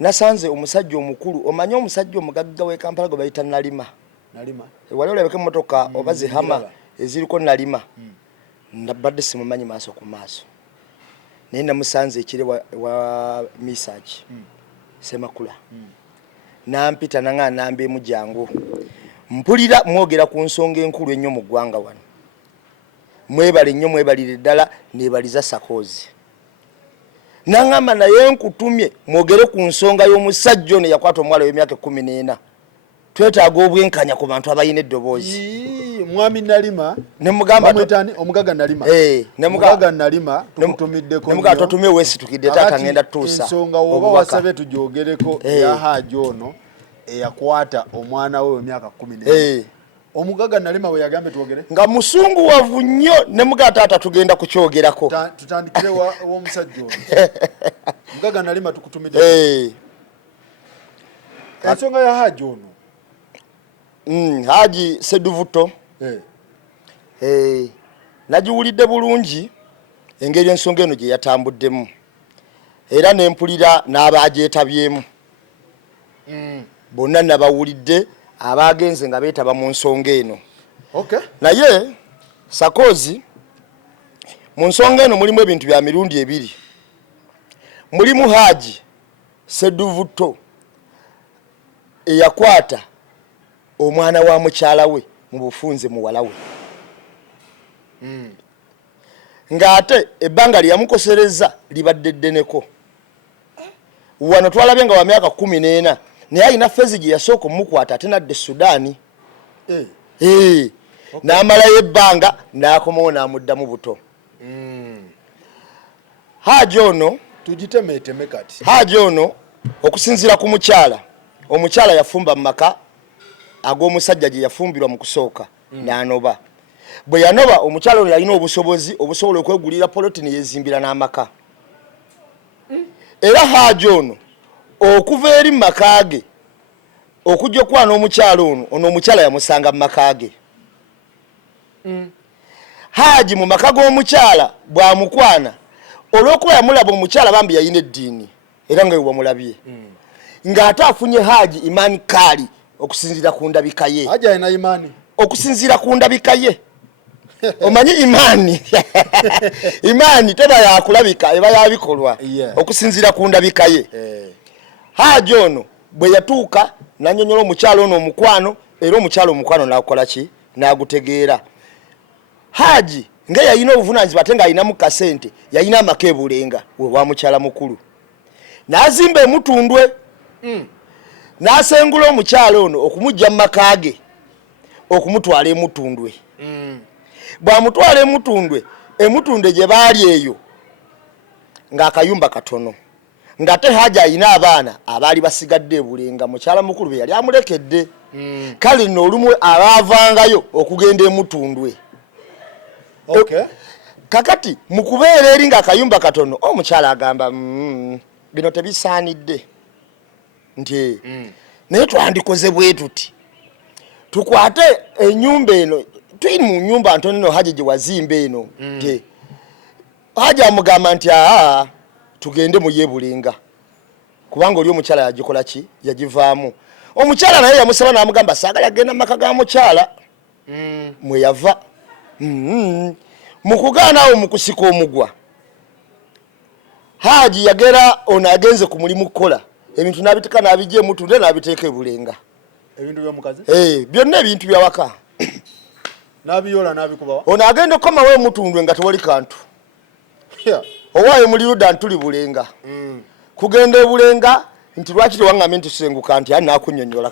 nasanze omusajja omukulu omanyi omusajja omugagga we Kampala gwe bayita Nalima wali olabeka emmotoka oba zihama eziriko Nalima nabadde simumanyi maaso ku maaso naye namusanze ekire wa Misaji Semakula nampita nanga nambe mu jangu mpulira mwogera ku nsonga enkulu ennyo mu ggwanga wano mwebale nnyo mwebalire ddala nebaliza Sakozi nangamba naye nkutumye mwogere ku nsonga y'omusajja ono yakwata omwala w'emyaka 14 twetaaga obwenkanya ku bantu abayina eddoboozi mwami Nalima ne mugamba mwetani omugaga Nalima ne mugaga Nalima tukutumiddeko ne mugaga tutumye wesi tukidde tata ngenda tuusa ensonga oba wasabe tujogereko ya Hajji ono eyakwata omwana we emyaka 14 omugaga Nalima we yagambe tuogere nga musungu wavu nnyo ne mugaga tata tugenda kukyogerako tutandikire w'omusajja ono mugaga Nalima tukutumiddeko ensonga ya Hajji ono Hajji Seduvuto nagiwulidde bulungi engeri ensonga eno gye yatambuddemu era nempulira n'abagyetabyemu bonna nabawulidde abagenze nga beetaba mu nsonga eno naye Sakozi mu nsonga eno mulimu ebintu bya mirundi ebiri mulimu Hajji Seduvuto eyakwata omwana wa mukyala we mu bufunze muwala we ng'ate ebbanga lyamukosereza libadde ddeneko wano twalabye nga wa myaka 14 naye alina fezi gye yasooka omukwata ate nadde Sudaani n'amalayo ebbanga n'akomawo n'amuddamu buto Hajji ono tugitemeeteme kati Hajji ono okusinziira ku omukyala yafumba mu maka ag'omusajja gye yafumbirwa mu kusooka n'anoba bwe yanoba omukyala ono yalina obusobozi obusobola okwegulira polotini yezimbira n'amaka era Hajji ono okuva eri mu maka ge okujja okwana omukyala ono omukyala yamusanga mu maka ge Hajji mu maka g'omukyala bw'amukwana olw'okuba yamulaba omukyala bambi yalina eddiini era nga wamulabye ng'ate afunye Hajji imani kaali okusinzira ku ndabika ye Hajji alina imani okusinzira ku ndabika ye omanyi imani imani teba yakulabika eba yabikolwa okusinzira ku ndabika ye Hajji ono bwe yatuuka nanyonyola omukyalo ono omukwano era omukyalo omukwano n'akola ki n'agutegeera Hajji nga yalina obuvunaanyizibwa ate nga alinamu kasente yalina amaka ebulenga we wa mukyala mukulu n'azimba emutundwe n'asengula omukyalo ono okumujja mu maka ge okumutwala emutundwe bw'amutwala emutundwe gye baali eyo ng'akayumba katono ng'ate Hajji alina abaana abaali basigadde ebulenga mukyala mukulu be yali amulekedde kale nno olumu abaavangayo okugenda emutundwe kakati mu kubeera eri ng'akayumba katono omukyala agamba bino tebisaanidde nti naye twandikoze bwe tuti tukwate ennyumba eno tuli mu nyumba ntono no Hajji gye wazimba eno nti Hajji amugamba nti tugende mu yebulenga kubanga oli omukyala yagikola ki yagivaamu omukyala naye yamusaba n'amugamba saagala agenda mu maka ga mukyala mwe yava mu kugaanawo mu kusika omugwa Hajji yagera ono agenze ku mulimu kukola ebintu n'abiteka n'abijja emutundwe n'abiteeka ebulenga ebintu by'omukazi byonna ebintu byawaka n'abiyola n'abikubawa ono agenda okukomawo emutundwe nga tewali kantu owaayo muli ludda ntuli bulenga kugenda ebulenga nti lwaki tewaŋŋamye nti tusenguka nti ani naakunnyonnyola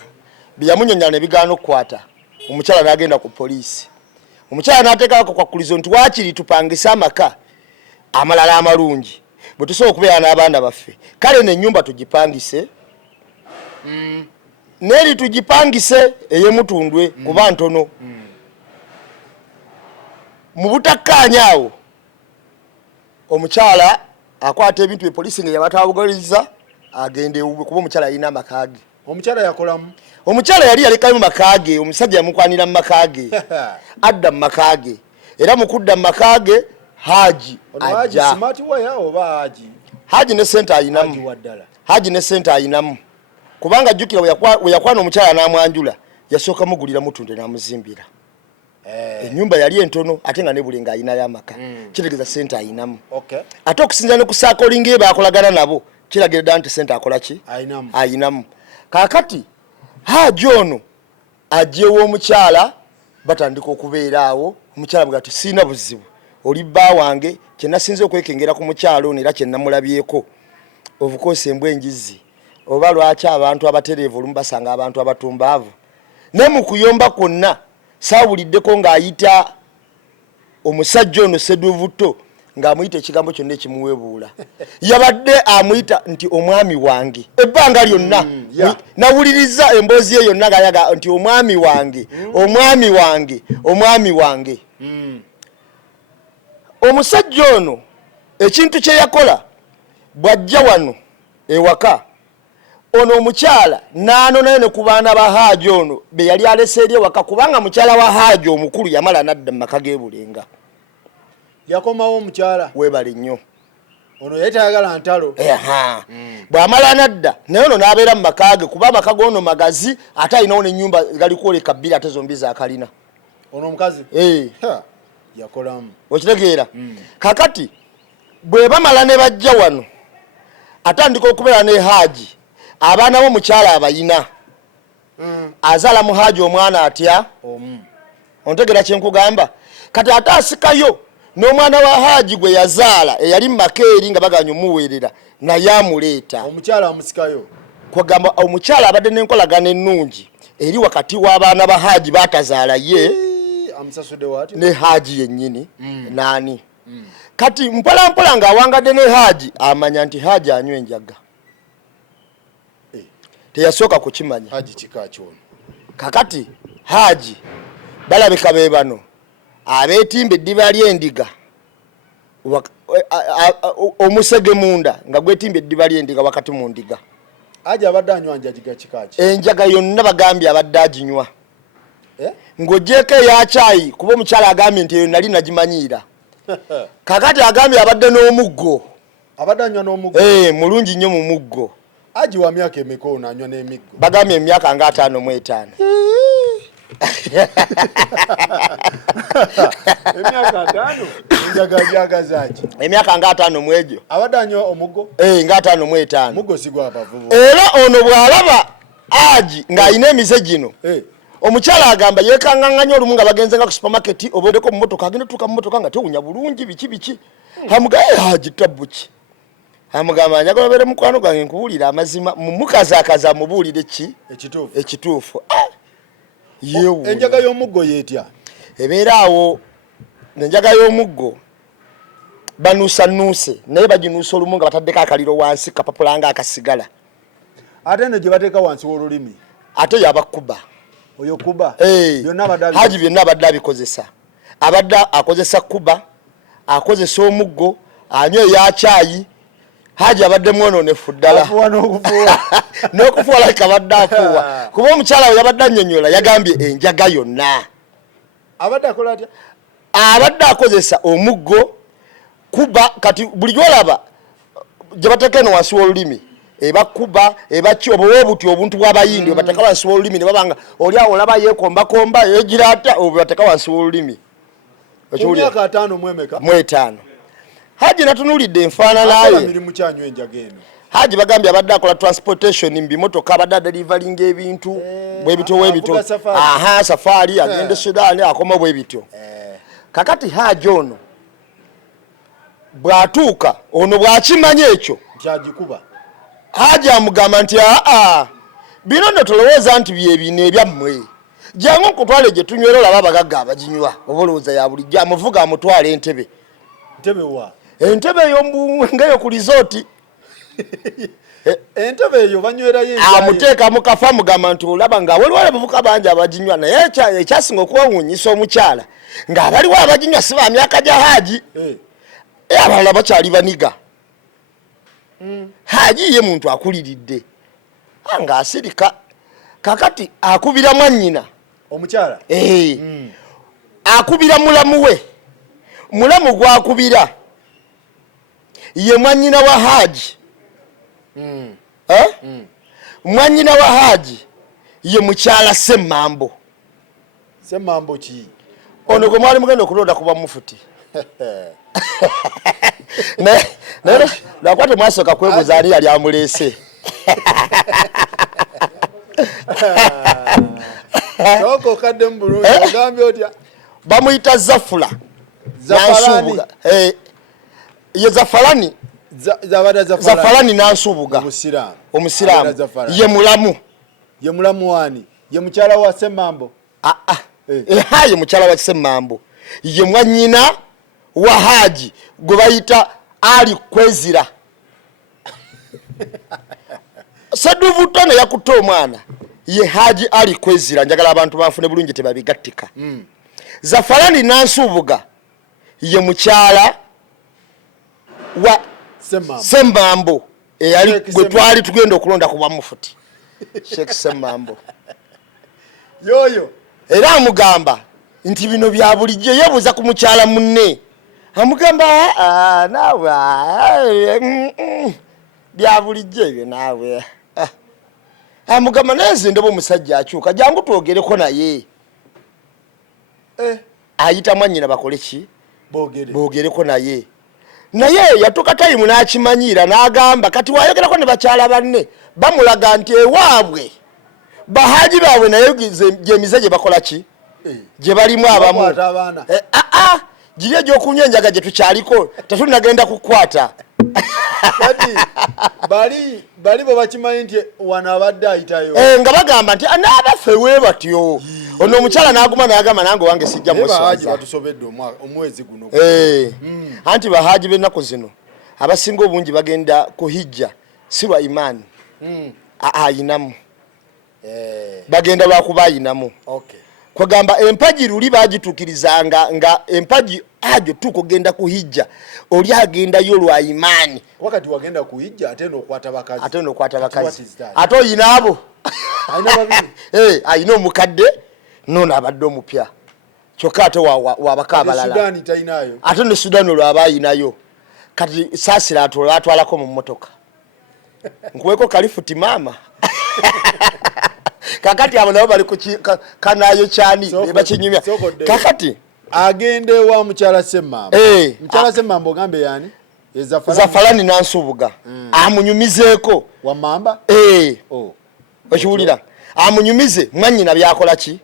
bye yamunnyonnyola ne bigaana okukwata omukyala n'agenda ku poliisi omukyala n'ateekako kwakkulizo nti waakiri tupangise amaka amalala amalungi bwe tusobola okubeera n'abaana baffe kale n'ennyumba tugipangise n'eri tugipangise ey'emutundwe kuba ntono mu butakkaanya awo omukyala akwata ebintu bye poliisi nga yabatawugaliza agende kuba omukyala yalina amaka ge omukyala yakolamu omukyala yali yalekayo mu maka ge omusajja yamukwanira mu maka ge adda mu maka ge era mu kudda mu maka ge Hajji ajja Hajji ne sente ayinamu Hajji ne sente ayinamu kubanga jjukira we yakwana omukyala n'amwanjula yasooka mugulira mutunde n'amuzimbira ennyumba yali entono ate nga ne bulinga ayinayo amaka kitegeeza sente ayinamu ate okusinza ne ku saakolinga ye baakolagana nabo kiragira ddala nti sente akola ki ayinamu kaakati Hajji ono ajjewo omukyala batandika okubeera awo omukyala bwati siina buzibu oli bba wange kye nasinze okwekengera ku mukyalo ono era kye namulabyeko obukoose embwenjizi oba lwaki abantu abatereevu olumu basanga abantu abatumbaavu ne mu kuyomba kwonna saawuliddeko ng'ayita omusajja ono Seduvuto ng'amuyita ekigambo kyonna ekimuwebuula yabadde amuyita nti omwami wange ebbanga lyonna nawuliriza emboozi ye yonna ng'ayaga nti omwami wange omwami wange omwami wange omusajja ono ekintu kye yakola bw'ajja wano ewaka ono omukyala naano naye ne ku baana ba Hajji ono be yali alese eri ewaka kubanga mukyala wa Hajji omukulu yamala nadda mu maka g'ebulenga yakomawo omukyala weebale nnyo ono yeetayagala ntalo bw'amala nadda naye ono n'abeera mu maka ge kuba amaka g'ono magazi ate alinawo n'ennyumba galikwoleka bbiri ate zombi zaakalina ono omukazi yakolamu okitegeera kakati bwe bamala ne bajja wano atandika okubeera ne Hajji abaana b'omukyala abayina azaala mu Hajji omwana atya ontegeera kye nkugamba kati ate asikayo n'omwana wa Hajji gwe yazaala eyali mu maka eri nga baganya omuweerera naye amuleeta omukyala amusikayo kwegamba omukyala abadde n'enkolagana ennungi eri wakati w'abaana ba Hajji baatazaala ye ne Hajji yennyini naani kati mpola mpola ng'awangadde ne Hajji amanya nti Hajji anywa enjaga teyasooka kukimanya Hajji kika kyono kakati Hajji balabika be bano abeetimba eddiba ly'endiga omusege munda nga gwetimba eddiba ly'endiga wakati mu ndiga Hajji abadde anywa njaga kika ki enjaga yonna bagambye abadde aginywa ng'ogyeko eya caayi kuba omukyala agambye nti eyo nali nagimanyiira kakati agambye abadde n'omuggo abadde anywa n'omuggo mulungi nnyo mu muggo Hajji wa myaka emeka ono anywa n'emiggo bagambye emyaka nga 55 emyaka 5 enjaga gyagazaaki emyaka nga 5 mu egyo abadde anywa omuggo nga 55 muggo sigwa abavubu era ono bw'alaba Hajji ng'alina emize gino omukyala agamba yeekanganganya olumu nga bagenze nga ku supermarket obaddeko mu motoka agenda tuuka mu motoka nga tewunya bulungi biki amugamba Hajji tabbuki amugamba njagala obeere mukwano gwange nkubuulira amazima mumukazaakaza amubuulire ki ekituufu enjaga y'omuggo yeetya ebeera awo enjaga y'omuggo banuusanuuse naye baginuusa olumu nga bataddeko akaliro wansi kapapula nga akasigala ate ne gye bateeka wansi w'olulimi ate yabakuba oyo kuba Hajji byonna abadde abikozesa abadde akozesa kuba akozesa omuggo anywa eya caayi Hajji abadde mwononefu ddala n'okufuwa like abadde afuuwa kuba omukyala we yabadde annyonnyola yagambye enjaga yonna abadde akola atya abadde akozesa omuggo kuba kati buli gyolaba gye bateeka eno wansi w'olulimi ebakuba ebaki obuwe buti obuntu bw'abayindi obateka wansi w'olulimi ne babanga oli awo olaba yeekombakomba yeegira ata obateka wansi w'olulimi emyaka 5 mwemeka mu 5 Hajji natunuulidde enfaananaye mirimu kyanywa enjaga eno Hajji bagambye abadde akola transportation mu bimotoka abadde adeliveringa ebintu bwebito safaari agende Sudan akoma bwebityo kakati Hajji ono bw'atuuka ono bw'akimanya ekyo kyagikuba Hajji amugamba nti bino nno tolowooza nti byebino ebyammwe jangu nkutwale gye tunywera olaba abagagga abaginywa oba olowooza ya bulijjo amuvuga amutwala entebe wa entebe eyo ngayo ku rizooti entebe eyo banywerayo amuteeka mu kafa amugamba nti olaba nga waliwo abavubuka bangi abaginywa naye ekyasinga okuwawunyisa omukyala ng'abaliwo abaginywa si ba myaka gya Hajji abalala bakyali baniga Hajji ye muntu akuliridde ng'asirika kakati akubira mwannyina omukyala akubira mulamu we mulamu gwakubira ye mwannyina wa Hajji Mwanyina wa Hajji ye mukyala Ssemambo. Ssemambo ki? Ono gwe mwali mugenda okulonda kuba mufuti. Nakwate mwasooka kwebuuza ani yali amuleese. Soko kadde mbulungi ogambye otya? Bamuyita Zafula. Zafalani. Ye Zafalani. Zafalani Nansubuga. Omusiraamu. Ye mulamu. Ye mulamu wani? Ye mukyala wa Ssemambo? Ye mukyala wa Ssemambo. Ye mwanyina wa Hajji gwe bayita Ali Kwezira. Saduvutone yakuta omwana ye Hajji Ali Kwezira, njagala abantu banfune bulungi tebabigattika. Zafalani Nansubuga ye mukyala wa Ssemambo eyali gwe twali tugenda okulonda kuba mufuti. Sheikh Ssemambo. Yoyo. Era amugamba nti bino bya bulijjo, yebuuza ku mukyala munne. Amugamba naawe bya bulijjo ebyo naawe. Amugamba neze ndobo omusajja akyuka, jangu twogereko naye. Ayita mwanyina bakole ki? Boogereko naye. Naye yatuuka tayimu n'akimanyiira n'agamba kati wayogerako ne bakyala banne bamulaga nti ewaabwe Bahajji baabwe naye gyemize gye bakola ki? Gye balimu abamu. Giri egy'okunywa enjaga gye tukyaliko tetunagenda kukwata. Bali bo bakimanyi nti wano abadde ayitayo. Nga bagamba nti n'abaffe we batyo. Ono omukyala n'aguma n'agamba nange wange sijja muswaza. Bahajji batusobedde omwezi guno. Anti Bahajji b'ennaku zino abasinga obungi bagenda kuhijja si lwa imaani. Ayinamu. Bagenda lwakuba ayinamu. Kwagamba empaji luli bagituukirizanga nga empaji ajo tukugenda kuhijja oli agendayo lwa imaani. Wakati wagenda kuhijja ate n'okwata bakazi. Ate oyina abo. Ayina babiri. Ayina omukadde nono abadde omupya. Kyokka ate wabaka abalala. Sudani tayinayo. Ate ne Sudani olwo aba ayinayo. Kati saasira atwalako mu mmotoka. Nkuweko kalifuti maama. Kakati abo nabo bali kanayo kyani bakinyumya. Kakati agende wa mukyala Ssemambo. Mukyala Ssemambo gambe yani? Zafalani Nansubuga. Amunyumizeeko. Wamamba? Okiwulira? Amunyumize mwanyina byakola ki?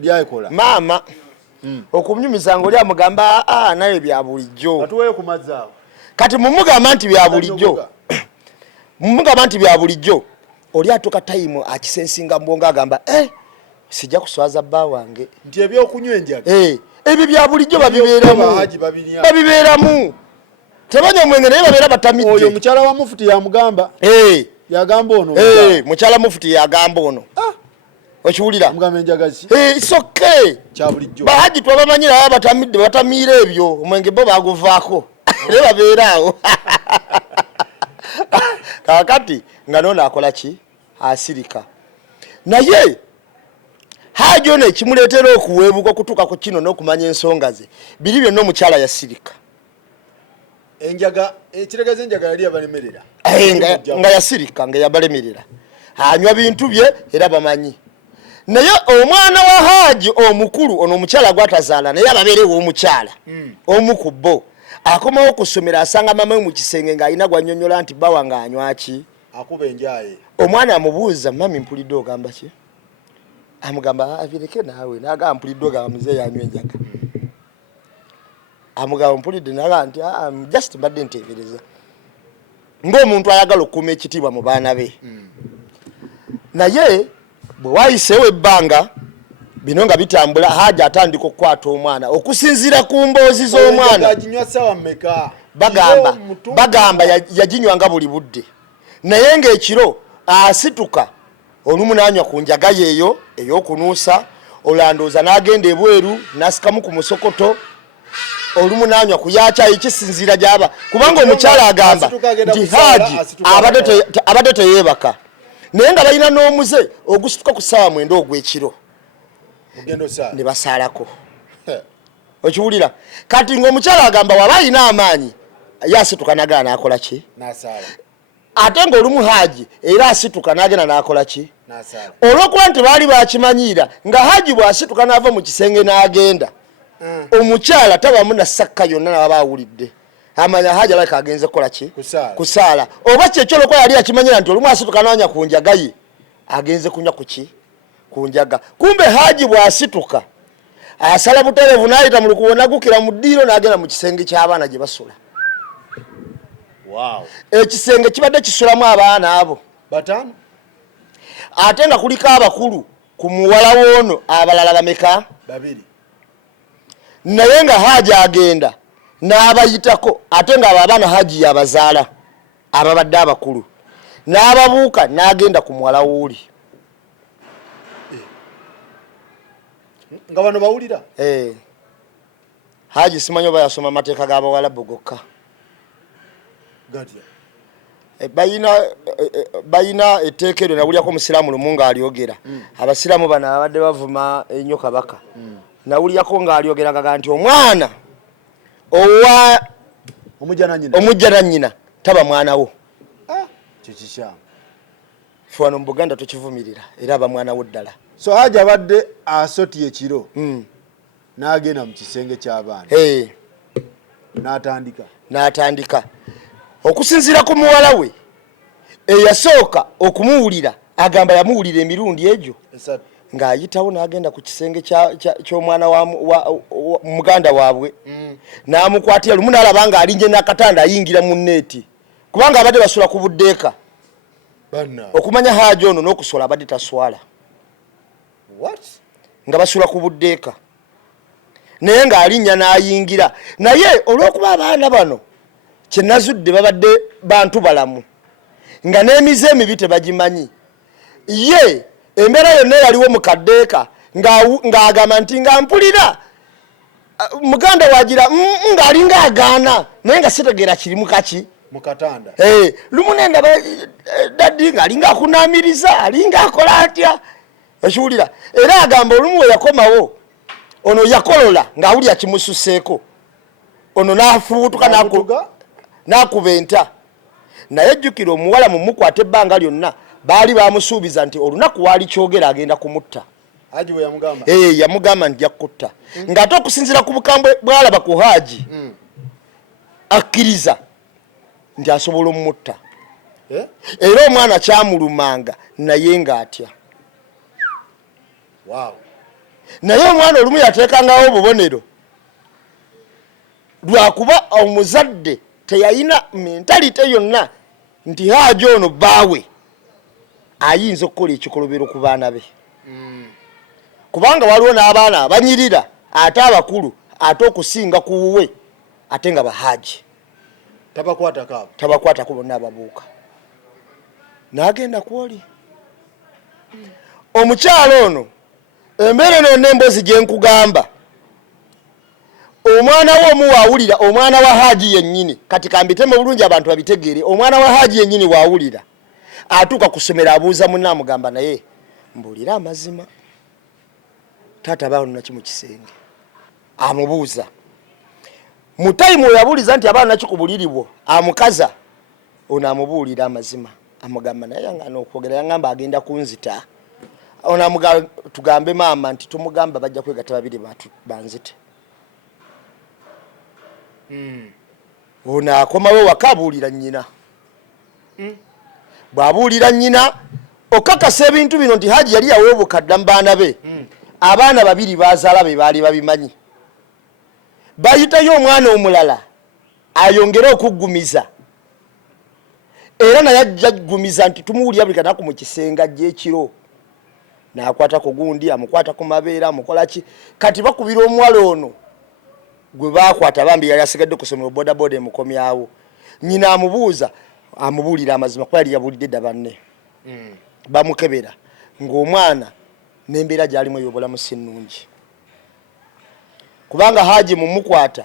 Byakola. Maama. Okumunyumiza ng'oli amugamba naye bya bulijjo. Katuweyo ku mazaawo. Kati mumugamba nti bya bulijjo. Mumugamba nti bya bulijjo. Oli atuka tayimu akisensinga mbonga agamba sijja kuswaza bba wange. Nti ebyokunywa enjaga. Ebyo bya bulijjo babibeeramu. Tebanya mwenge naye babeera batamidde. Oyo mukyala wa mufuti yamugamba. Yagamba ono. Mukyala mufuti yagamba ono. Okiwulira? Mugamba enjaga ki? It's okay. Kya bulijjo. Bahajji twabamanyira batamidde batamiira ebyo omwenge bo baguvaako. Ne babeeraawo. Kakati nga nono akola ki? Asirika. Naye Hajji ono ekimuleetera okuweebuka okutuuka ku kino n'okumanya ensonga ze biri byonna omukyala yasirika. Enjaga ekiregaza enjaga yali yabalemerera. Nga yasirika nga yabalemerera. Anywa bintu bye era bamanyi. Naye omwana wa Hajji omukulu ono omukyala gwatazaala naye ababeerewo omukyala omu ku bo akomawo okusomera asanga mama we mu kisenge ng'alina gwannyonnyola nti bba wange anywa ki? Akuba enjaye. Omwana amubuuza mami mpulidde ogamba ki? Amugamba abireke naawe n'agamba mpulidde ogamba muzeeyi anywa enjaga. Amugamba mpulidde n'agamba nti just mbadde nteebereza. Ng'omuntu ayagala okukuuma ekitiibwa mu baana be. Naye bwe wayiseewo ebbanga bino nga bitambula Hajji atandika okukwata omwana okusinziira ku mboozi z'omwana. Bagamba yaginywanga buli budde. Naye ng'ekiro asituka olumu n'anywa ku njaga yeeyo ey'okunuusa olandooza n'agenda ebweru n'asikamu ku musokoto olumu n'anywa ku yakyayi kisinziira gy'aba kubanga omukyala agamba nti Hajji abadde teyeebaka naye nga balina n'omuze ogusituka ku ssaawa 9 ogw'ekiro ne basaalako. Okiwulira? Kati ng'omukyala agamba waba alina amaanyi ye asituka nagala n'akola ki? ate ng'olumu Hajji era asituka n'agenda n'akola ki olw'okuba nti baali bakimanyira nga Hajji bw'asituka n'ava mu kisenge n'agenda omukyala tabamu na sakka yonna n'aba awulidde amanya Hajji alabika agenze kukola ki kusaala oba kyekyo olw'okuba yali akimanyira nti olumu asituka n'anya ku njaga ye agenze kunywa ku ki ku njaga kumbe Hajji bw'asituka asala butereevu n'ayita mu lukubo n'agukira mu ddiiro n'agenda mu kisenge ky'abaana gye basula ekisenge kibadde kisulamu abaana abo bataano ate nga kuliko abakulu ku muwala w'ono abalala bameka babiri naye nga Hajji agenda n'abayitako ate nga abo abaana Hajji yabazaala ababadde abakulu n'ababuuka n'agenda ku muwala w'oli nga bano bawulira Hajji simanyi oba yasoma amateeka g'Abawarabu gokka bayina etteeka eryo nawulyako omusiraamu lumu ng'alyogera abasiraamu bano abadde bavuma ennyo kabaka nawulyako ng'alyogeraga nti omwana owa omujja nannyina taba mwana wo kikikyamu fe wano mu Buganda tukivumirira era aba mwana wo ddala so Hajji abadde asotye ekiro n'agenda mu kisenge ky'abaana n'atandika okusinziira ku muwala we eyasooka okumuwulira agamba yamuwulira emirundi egyo ng'ayitawo n'agenda ku kisenge ky'omwana wa muganda waabwe n'amukwatira lumu n'alaba ng'alinje n'akatanda ayingira mu nneeti kubanga abadde basula ku buddeeka okumanya Hajji ono n'okuswala abadde taswala nga basula ku buddeeka naye ng'alinnya n'ayingira naye olw'okuba abaana bano kyenazudde babadde bantu balamu nga n'emize emibi tebagimanyi ye embeera yonna yaliwo mu kaddeeka ng'agamba nti nga mpulira muganda wagira ng'alinga agaana naye nga sitegeera kirimu kaki mukatanda lumu nendaba daddi ng'alinga akunaamiriza alinga akola atya okiwulira era agamba olumu we yakomawo ono yakolola ng'awulira kimususeeko ono n'afubutuka n'akuba enta naye jjukira omuwala mu mukwata ebbanga lyonna baali bamusuubiza nti olunaku waali kyogera agenda kumutta yamugamba nti jakutta ng'ate okusinziira ku bukambwe bwalaba ku Hajji akkiriza nti asobola omutta era omwana kyamulumanga naye ng'atya naye omwana olumu yateekangawo obubonero lwakuba omuzadde teyayina mentalite yonna nti Hajji ono bbaawe ayinza okukola ekikolobero ku baana be kubanga waliwo n'abaana abanyirira ate abakulu ate okusinga ku wuwe ate nga Hajji tabakwatako bonna ababuuka n'agenda kwoli omukyalo ono embeera eno n'emboozi gye nkugamba omwana wo omuwaawulira omwana wa Hajji yennyini kati kambitemu bulungi abantu babitegeere omwana wa Hajji yennyini waawulira atuuka ku ssomero abuuza munne amugamba naye mbuulira amazima taata baano naki mu kisenge amubuuza mu tayimu we yabuuliza nti abaana naki ku buliri bwo amukaza ono amubuulira amazima amugamba naye yangana okwogera yangamba agenda kunzita ono amugamba tugambe maama nti tumugamba bajja kwegatta babiri banzite ono akomawo waka abuulira nnyina bw'abuulira nnyina okakasa ebintu bino nti Hajji yali yaweebukadda mu baana be abaana babiri bazaala be baali babimanyi bayitayo omwana omulala ayongere okuggumiza era naye ajja ggumiza nti tumuwulira buli kanaku mu kisenge ajja ekiro n'akwata ku gundi amukwata ku mabeera amukola ki kati bakubira omuwala ono gwe baakwata bambi yali asigadde ku ssomero bodaboda emukomyawo nnyina amubuuza amubuulira amazima kuba yali yabuulidde dda banne bamukebera ng'omwana n'embeera gy'alimu ey'obulamu si nnungi kubanga Hajji mu mukwata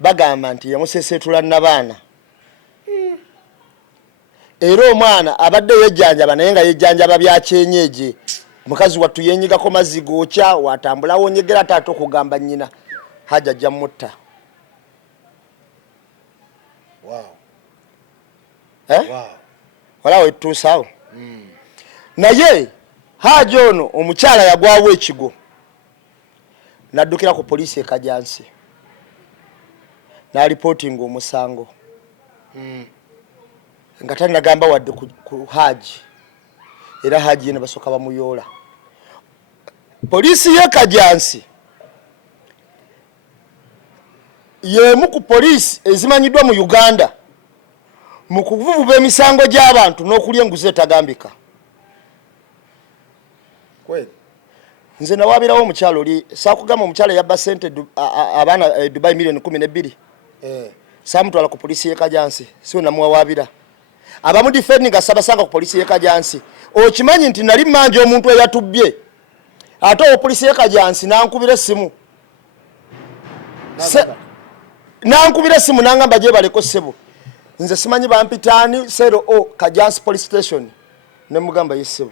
bagamba nti yamuseeseetula nabaana era omwana abadde yejjanjaba naye nga yejjanjaba bya kyenyeje mukazi wattu yenyigako mazzi gookya watambula wonyegera taata okugamba nnyina Hajji ajja mutta walawe tusawo naye Hajji ono omukyala yagwawo ekigo naddukira ku poliisi e Kajansi na reporting omusango nga tanagamba wadde ku Hajji era Hajji ne basoka bamuyoola poliisi y'e Kajansi yemu ku poliisi ezimanyiddwa mu Uganda mu kuvuvuba emisango gy'abantu n'okulya enguzi etagambika. Kweli nze nawabirawo omukyalo oli saakugamba omukyalo yabba ssente abaana Dubai milioni 12 saamutwala ku poliisi y'e Kajansi siwe namuwawabira abamu defending asabasanga ku poliisi y'e Kajansi okimanyi nti nali manje omuntu eyatubbye ate poliisi y'e Kajansi nankubira essimu nankubira essimu nangamba gye baleko ssebo nze simanyi bampitaani sero Kajansi police station ne mugamba yessebo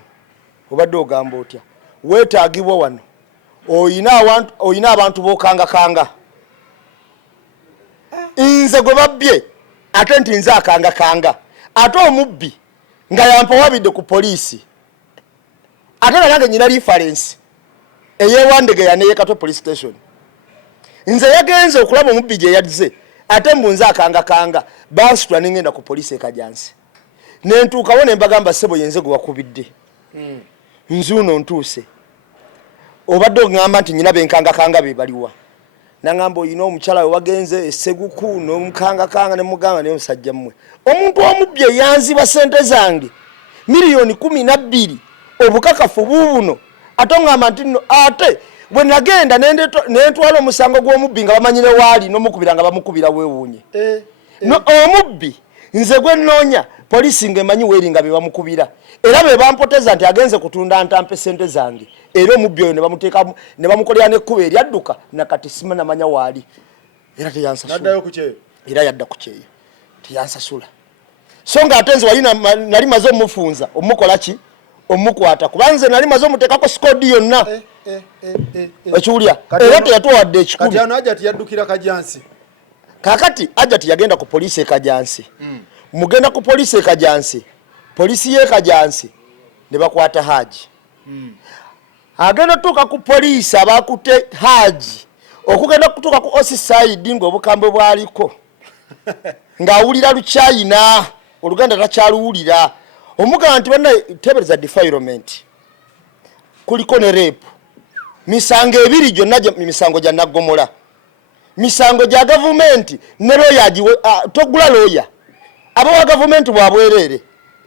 obadde ogamba otya weetaagibwa wano oyina abantu bookangakanga nze gwe babbye ate nti nze akangakanga ate omubbi nga yampawabidde ku poliisi ate nange nyina reference eyewandegeya neyekato police station nze yagenze okulaba omubbi gye yazze ate mbunze akangakanga bansitula nengenda ku poliisi e Kajansi nentuukawo ne mbagamba ssebo yenze gwe wakubidde nzuuno ntuuse obadde ogamba nti nyina benkangakanga be baliwa nangamba oyina omukyala we wagenze esseguku n'omukangakanga ne mugamba naye musajja mmwe omuntu omubbi yanziba ssente zange milioni 12 obukakafu buubuno ate ngamba nti ate bwe nagenda nentwala omusango gw'omubbi nga bamanyire waali n'omukubira nga bamukubira weewuunye omubbi nze gwe nnoonya poliisi ng'emanyi weeri nga be bamukubira era be bampoteza nti agenze kutunda ntampe ssente zange era omubbi oyo ne bamuteekamu ne bamukolera n'ekkuba eryadduka nakati sima namanya waali era teyansasula era yadda ku kyeyo teyansasula so nga ate nze wali nali maze omufunza omukola ki omukwata kuba nze nali maze omuteekako sikodi yonna ekiwulya era teyatuwadde ekikumi kakati Hajji yagenda ku poliisi e Kajansi mugenda ku poliisi e Kajansi poliisi y'e Kajansi ne bakwata Hajji agenda tuuka ku poliisi abakutte Hajji okugenda kutuuka ku osisayidi ng'obukambwe bwaliko ng'awulira Luchina Oluganda takyaluwulira omugamba nti banna tebereza defilement kuliko ne rape misango ebiri gyonna misango gya naggomola misango gya gavumenti ne lawyer agiwe togula lawyer abawa gavumenti bwabwerere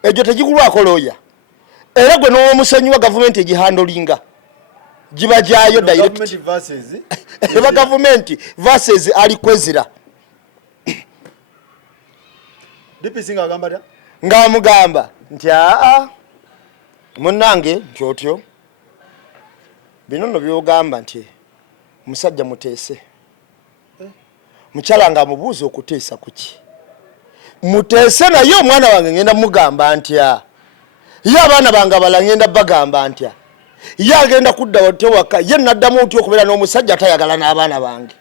egyo tegigulwako lawyer era gwe n'omusenyi wa gavumenti egihandolinga giba gyayo direct eba gavumenti versus alikwezira nga mugamba nti munnange kyotyo bino nno byogamba nti musajja muteese mukyala nga amubuuza okuteesa kuki muteese naye omwana wange ngenda mugamba ntya ye abaana bange abala ngenda bagamba ntya ye agenda kudda watewaka ye naddamu otya okubeera n'omusajja atayagala n'abaana bange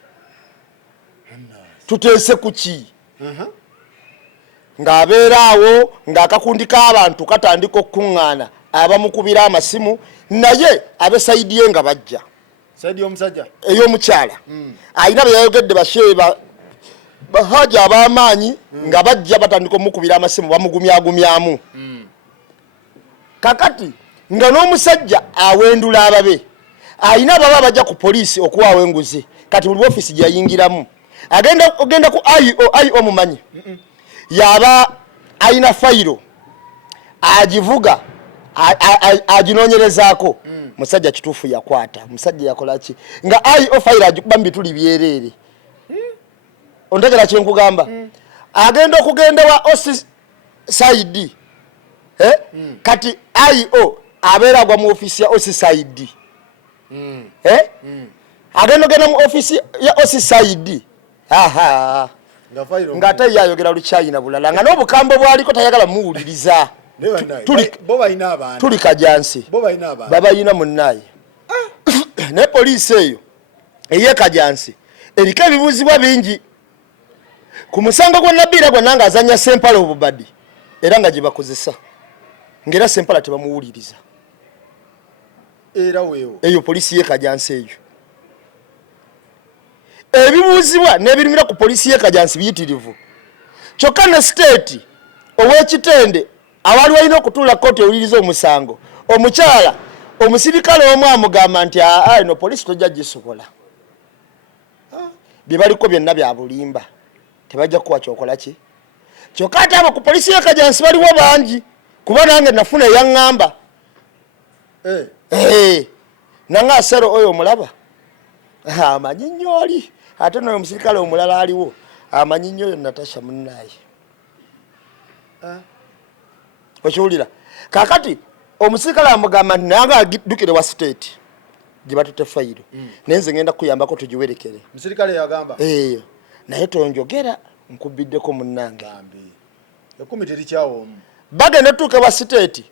tuteese kuki ng'abeera awo ng'akakundi k'abantu katandika okuŋŋaana abamukubira amasimu naye abe sayidi ye nga bajja sayidi y'omusajja ey'omukyala ayina beyayogedde basheeba Hajji ab'amaanyi nga bajja batandika omukubira amasimu bamugumyagumyamu kakati nga n'omusajja awendula ababe ayina ababa bajja ku poliisi okuwaawo enguzi kati buli ofiisi gyeyayingiramu ogenda ku IO mumanyi yaba ayina fayiro agivuga aginoonyerezaako musajja kituufu yakwata musajja yakolaki nga IO fayiro agikuba mu bituli byereere ontegera kyenkugamba agenda okugenda wa osi saidi kati IO abeera agwa mu ofiisi ya osi saidi agenda ogenda mu ofiisi ya osi saidi ng'ate yayogera Luchina bulala nga n'obukambo bwaliko tayagala muwuliriza tuli Kajansi babayina munnaye ne poliisi eyo ey'e Kajansi eriko ebibuuzibwa bingi ku musango gwa Nabira gwa nanga azanya sempala obubadi era nga gibakozesa ngera Sempala tebamuwuliriza era weewo eyo polisi ye Kajansi eyo ebibuuzibwa n'ebirimira ku polisi ye Kajansi biyitirivu kyokka ne state ow'ekitende awali walina okutuula kooti ewuliriza omusango omukyala omusirikale omu amugamba nti ino polisi tojja gisobola bye baliko byonna bya bulimba tebajja kuwa kyokola ki kyokka ate abo ku polisi ye Kajansi baliwo bangi kuba nange nafuna eyaŋŋamba nanga asero oyo omulaba amanyi nnyo oli ate noyo omusirikale omulala aliwo amanyi nnyo oyo Natasha munnaye okiwulira kakati omusirikale amugamba nti nanga addukire wa state gye batute fayiro naye nze ngenda kuyambako tugiwerekere omusirikale yagamba eyo naye tonjogera nkubiddeko munnange ekumi terikyawomu bagenda tuuke wa state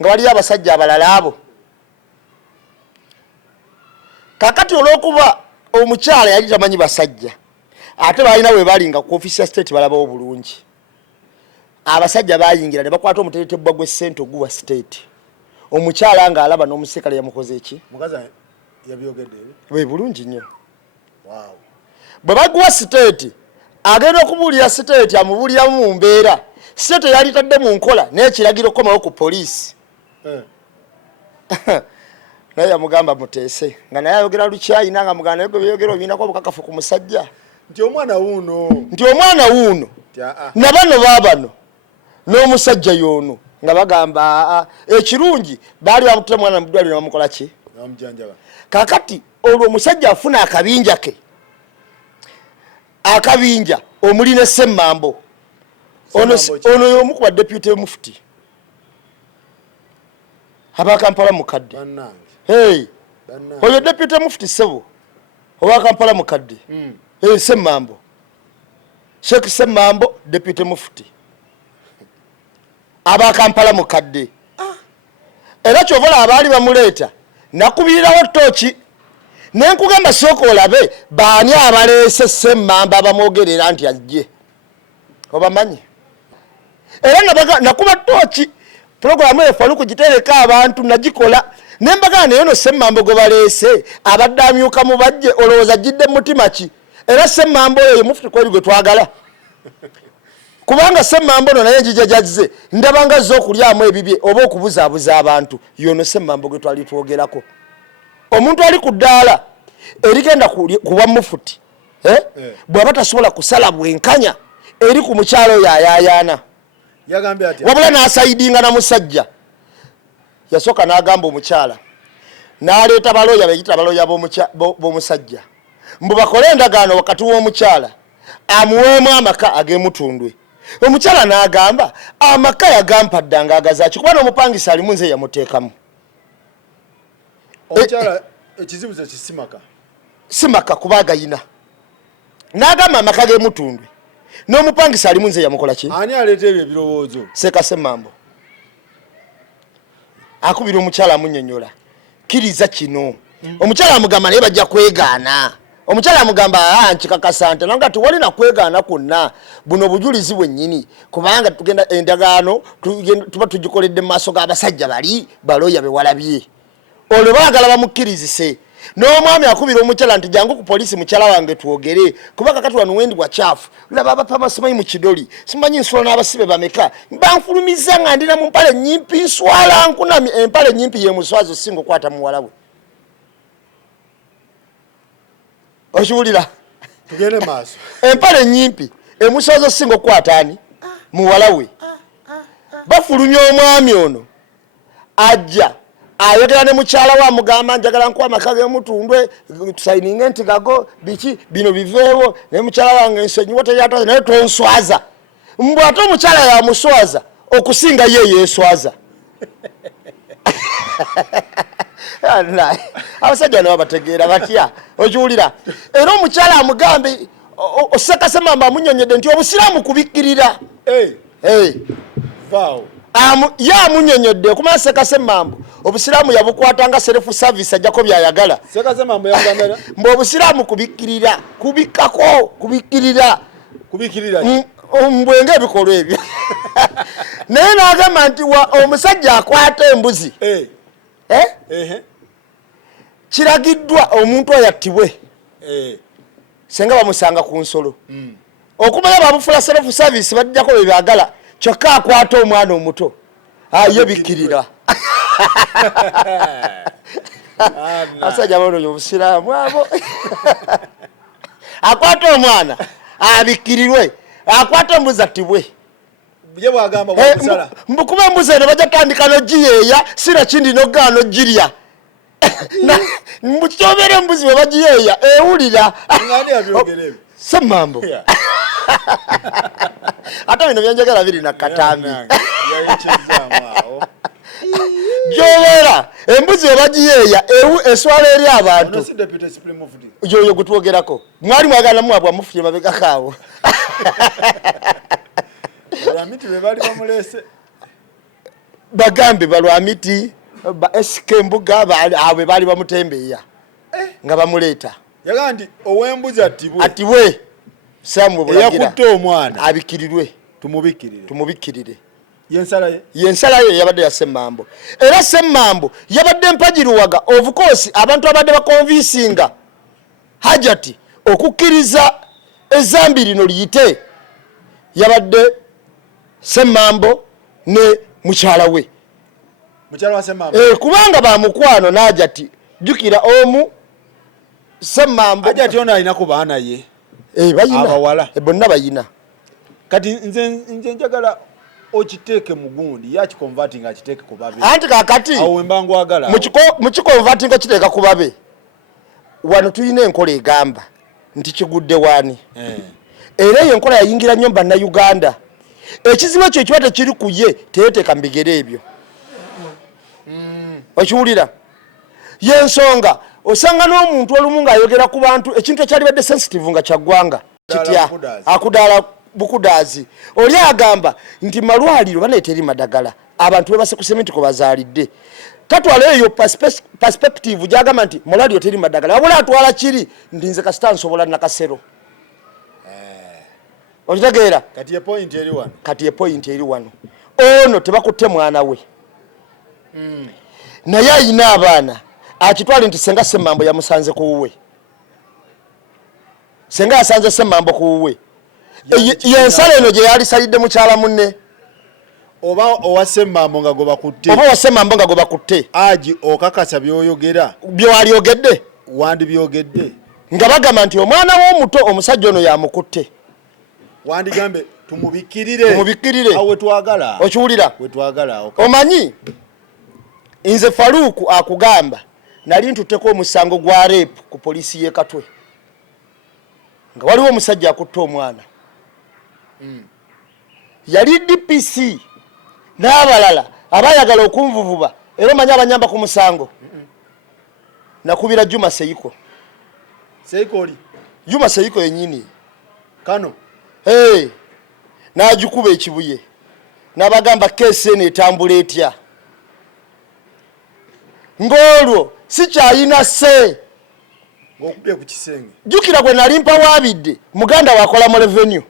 nga waliyo abasajja abalala abo kakati olw'okuba omukyala yali tamanyi basajja ate balina we balinga ku ofisi ya state balabawo bulungi abasajja bayingira ne bakwata omuteretebwa gw'essente oguwa state omukyala nga alaba n'omusikale yamukoze eki mukazi yabyogedde we bulungi nnyo bwe baguwa state agenda okubuulira state amubuuliramu mu mbeera state yali tadde mu nkola n'ekiragiro komawo ku poliisi naye yamugamba muteese nga naye ayogera lukyayina nga muganda naye gwe byogera obinako obukakafu ku musajja nti omwana wuuno na bano baabano n'omusajja y'ono nga bagamba ekirungi baali bamutula mwana mu ddwaliro ne bamukola ki kakati olwo omusajja afuna akabinja ke akabinja omuli ne Semmambo ono y'omu ku badeputy mufuti aba Kampala mukadde oyo deputy mufuti sebo owa Kampala mukadde Semmambo Sheikh Semmambo deputy mufuti aba Kampala mukadde era kyovola abaali bamuleeta nakubirirawo toki nenkugamba sooka olabe baani abaleese Semmambo abamwogerera nti ajje obamanyi era nakuba toki programu efalu kugitereka abantu nagikola nembaga nayo no Semmambo gwe baleese abadde amyuka mu bajje olowooza jidde mutima ki era Semmambo oyo mufuti kweri gwe twagala kubanga Semmambo no naye njija jazze ndabanga zo okulyamu ebibye oba okubuzaabuza abantu yono Semmambo gwe twali twogerako omuntu ali ku ddaala erigenda kuba mufuti bw'aba tasobola kusala bwenkanya eri ku mukyalo yayayaana wabula n'asayidinga na musajja yasooka n'agamba omukyala n'aleeta balooya beeyita balooya b'omusajja mbu bakole endagaano wakati w'omukyala amuweemu amaka ag'emutundwe omukyala n'agamba amaka yagampadde agazaaki kuba n'omupangisa alimu nze yamuteekamu omukyala ekizibu kye simaka kuba agayina n'agamba amaka g'emutundwe n'omupangisa alimu nze yamukola ki ani aleeta ebyo ebirowoozo Seeka Semmambo akubira omukyala amunnyonnyola kiriza kino omukyala amugamba naye bajja kwegaana omukyala amugamba nkikakasa nti nanga tiwalina kwegaana kwonna buno bujulizi bwennyini kubanga tugenda endagaano tuba tugikoledde mu maaso g'abasajja bali balooya bewalabye olwo baagala bamukkirizise n'omwami akubira omukyala nti jangu ku polisi mukyala wange twogere kuba kakati wano wendi bwakyafu laba abapama simanyi mu kidoli simanyi nswala n'abasibe bameka banfulumiza nga ndina mu mpale nnyimpi nswala nkunami empale nnyimpi ye muswazi osinga okwata muwala we okiwulira tugende maaso empale nnyimpi emuswazi osinga okwata ani muwala we bafulumya omwami ono ajja ayogera ne mukyala wa mugamba njagala nkuwa amaka g'emutundwe tusayininga enti gago biki bino biveewo naye mukyala wange ensonyiwo teyatwaza naye tonswaza mbw ate omukyala yamuswaza okusinga ye yeeswaza abasajja ne babategeera batya okiwulira era omukyala amugambe Seeka Semmambo amunnyonnyodde nti obusiraamu kubikkirira ye amunnyonnyodde okumanya Seeka Semmambo obusiraamu yabukwatanga self service ajjako byayagala mbu obusiraamu kubikkirira kubikkako kubikkirira ombwenga ebikolwa ebyo naye n'agamba nti omusajja akwata embuzi kiragiddwa omuntu oyo attibwe senga bamusanga ku nsolo okumanya babufula self service bajjako bye byagala kyokka akwata omwana omuto ye bikkirira asajja bono obusiraamu abo akwata omwana abikkirirwe akwata embuzi attibwe mbukuba embuzi eno bajja tandika nogiyeeya sina kindi nogaa nogirya mbukyobera embuzi bwe bagiyeeya ewulira semambo ate bino byenjagala biri nakatambi gyobera embuzi bwe bagiyeeya eswala eri abantu yoyo gutwogerako mwali mwagala muwabwa mufire mabegakaawo bagambe balwamiti SK Mbuga abe bali bamutembeeya nga bamuleeta yaga nti ow'embuzi attibwe samu bulagira yakutte omwana abikirirwe tumubikkirire yensala ye yabadde ya Semmambo era Semmambo yabadde mpajiruwaga of course abantu abadde bakonvinsinga Hajji okukkiriza ezambi lino liyite yabadde Semmambo ne mukyala we wa Semmambo kubanga bamukwano n'Hajji jukira omu Semmambo Hajji ono alina ku baana ye bayina abawala bonna bayina kati nze njagala okiteeke mugundi yakikonverting akiteeke ku babe anti kakati awo embango agala mukikonverting kiteeka ku babe wano tulina enkola egamba nti kigudde wani era eyo enkola yayingira nnyo bannayuganda ekizibu ekyo ekiba tekiri ku ye teyeteeka mu bigere ebyo okiwulira yensonga osanga n'omuntu olumu ng'ayogera ku bantu ekintu ekyalibadde sensitive nga kyaggwanga kitya akudaala bukudaazi oli agamba nti malwaliro baneeteri madagala abantu bebase ku sementi ko bazaalidde tatwala eyo perspective gyagamba nti malwaliro teri madagala wabula atwala kiri nti nze kasita nsobola nakasero okitegeera kati ye point eri wano ono tebakutte mwana we naye ayina abaana akitwale nti senga Semmambo yamusanze ku wuwe senga yasanze Semmambo ku wuwe yensala eno gye yalisalidde mukyala munne oba owa Semmambo nga gwe bakutte Hajji okakasa byoyogera byowalyogedde wandibyogedde nga bagamba nti omwana w'omuto omusajja ono yamukutte wandigambe tumubikkirire awo wetwagala okiwulira omanyi nze Faruku akugamba nali ntutteko omusango gwa rape ku poliisi y'e Katwe nga waliwo omusajja akutte omwana yali DPC n'abalala abayagala okunvuvuba era omanyi abanyamba ku musango nakubira Juma Seiko Juma Seiko yennyini kano n'agikuba ekibuye n'abagamba keesi eno etambula etya ng'olwo si kyayina se ng'okubye ku kisenge jjukira gwe nali mpawabidde muganda wakola mu revenue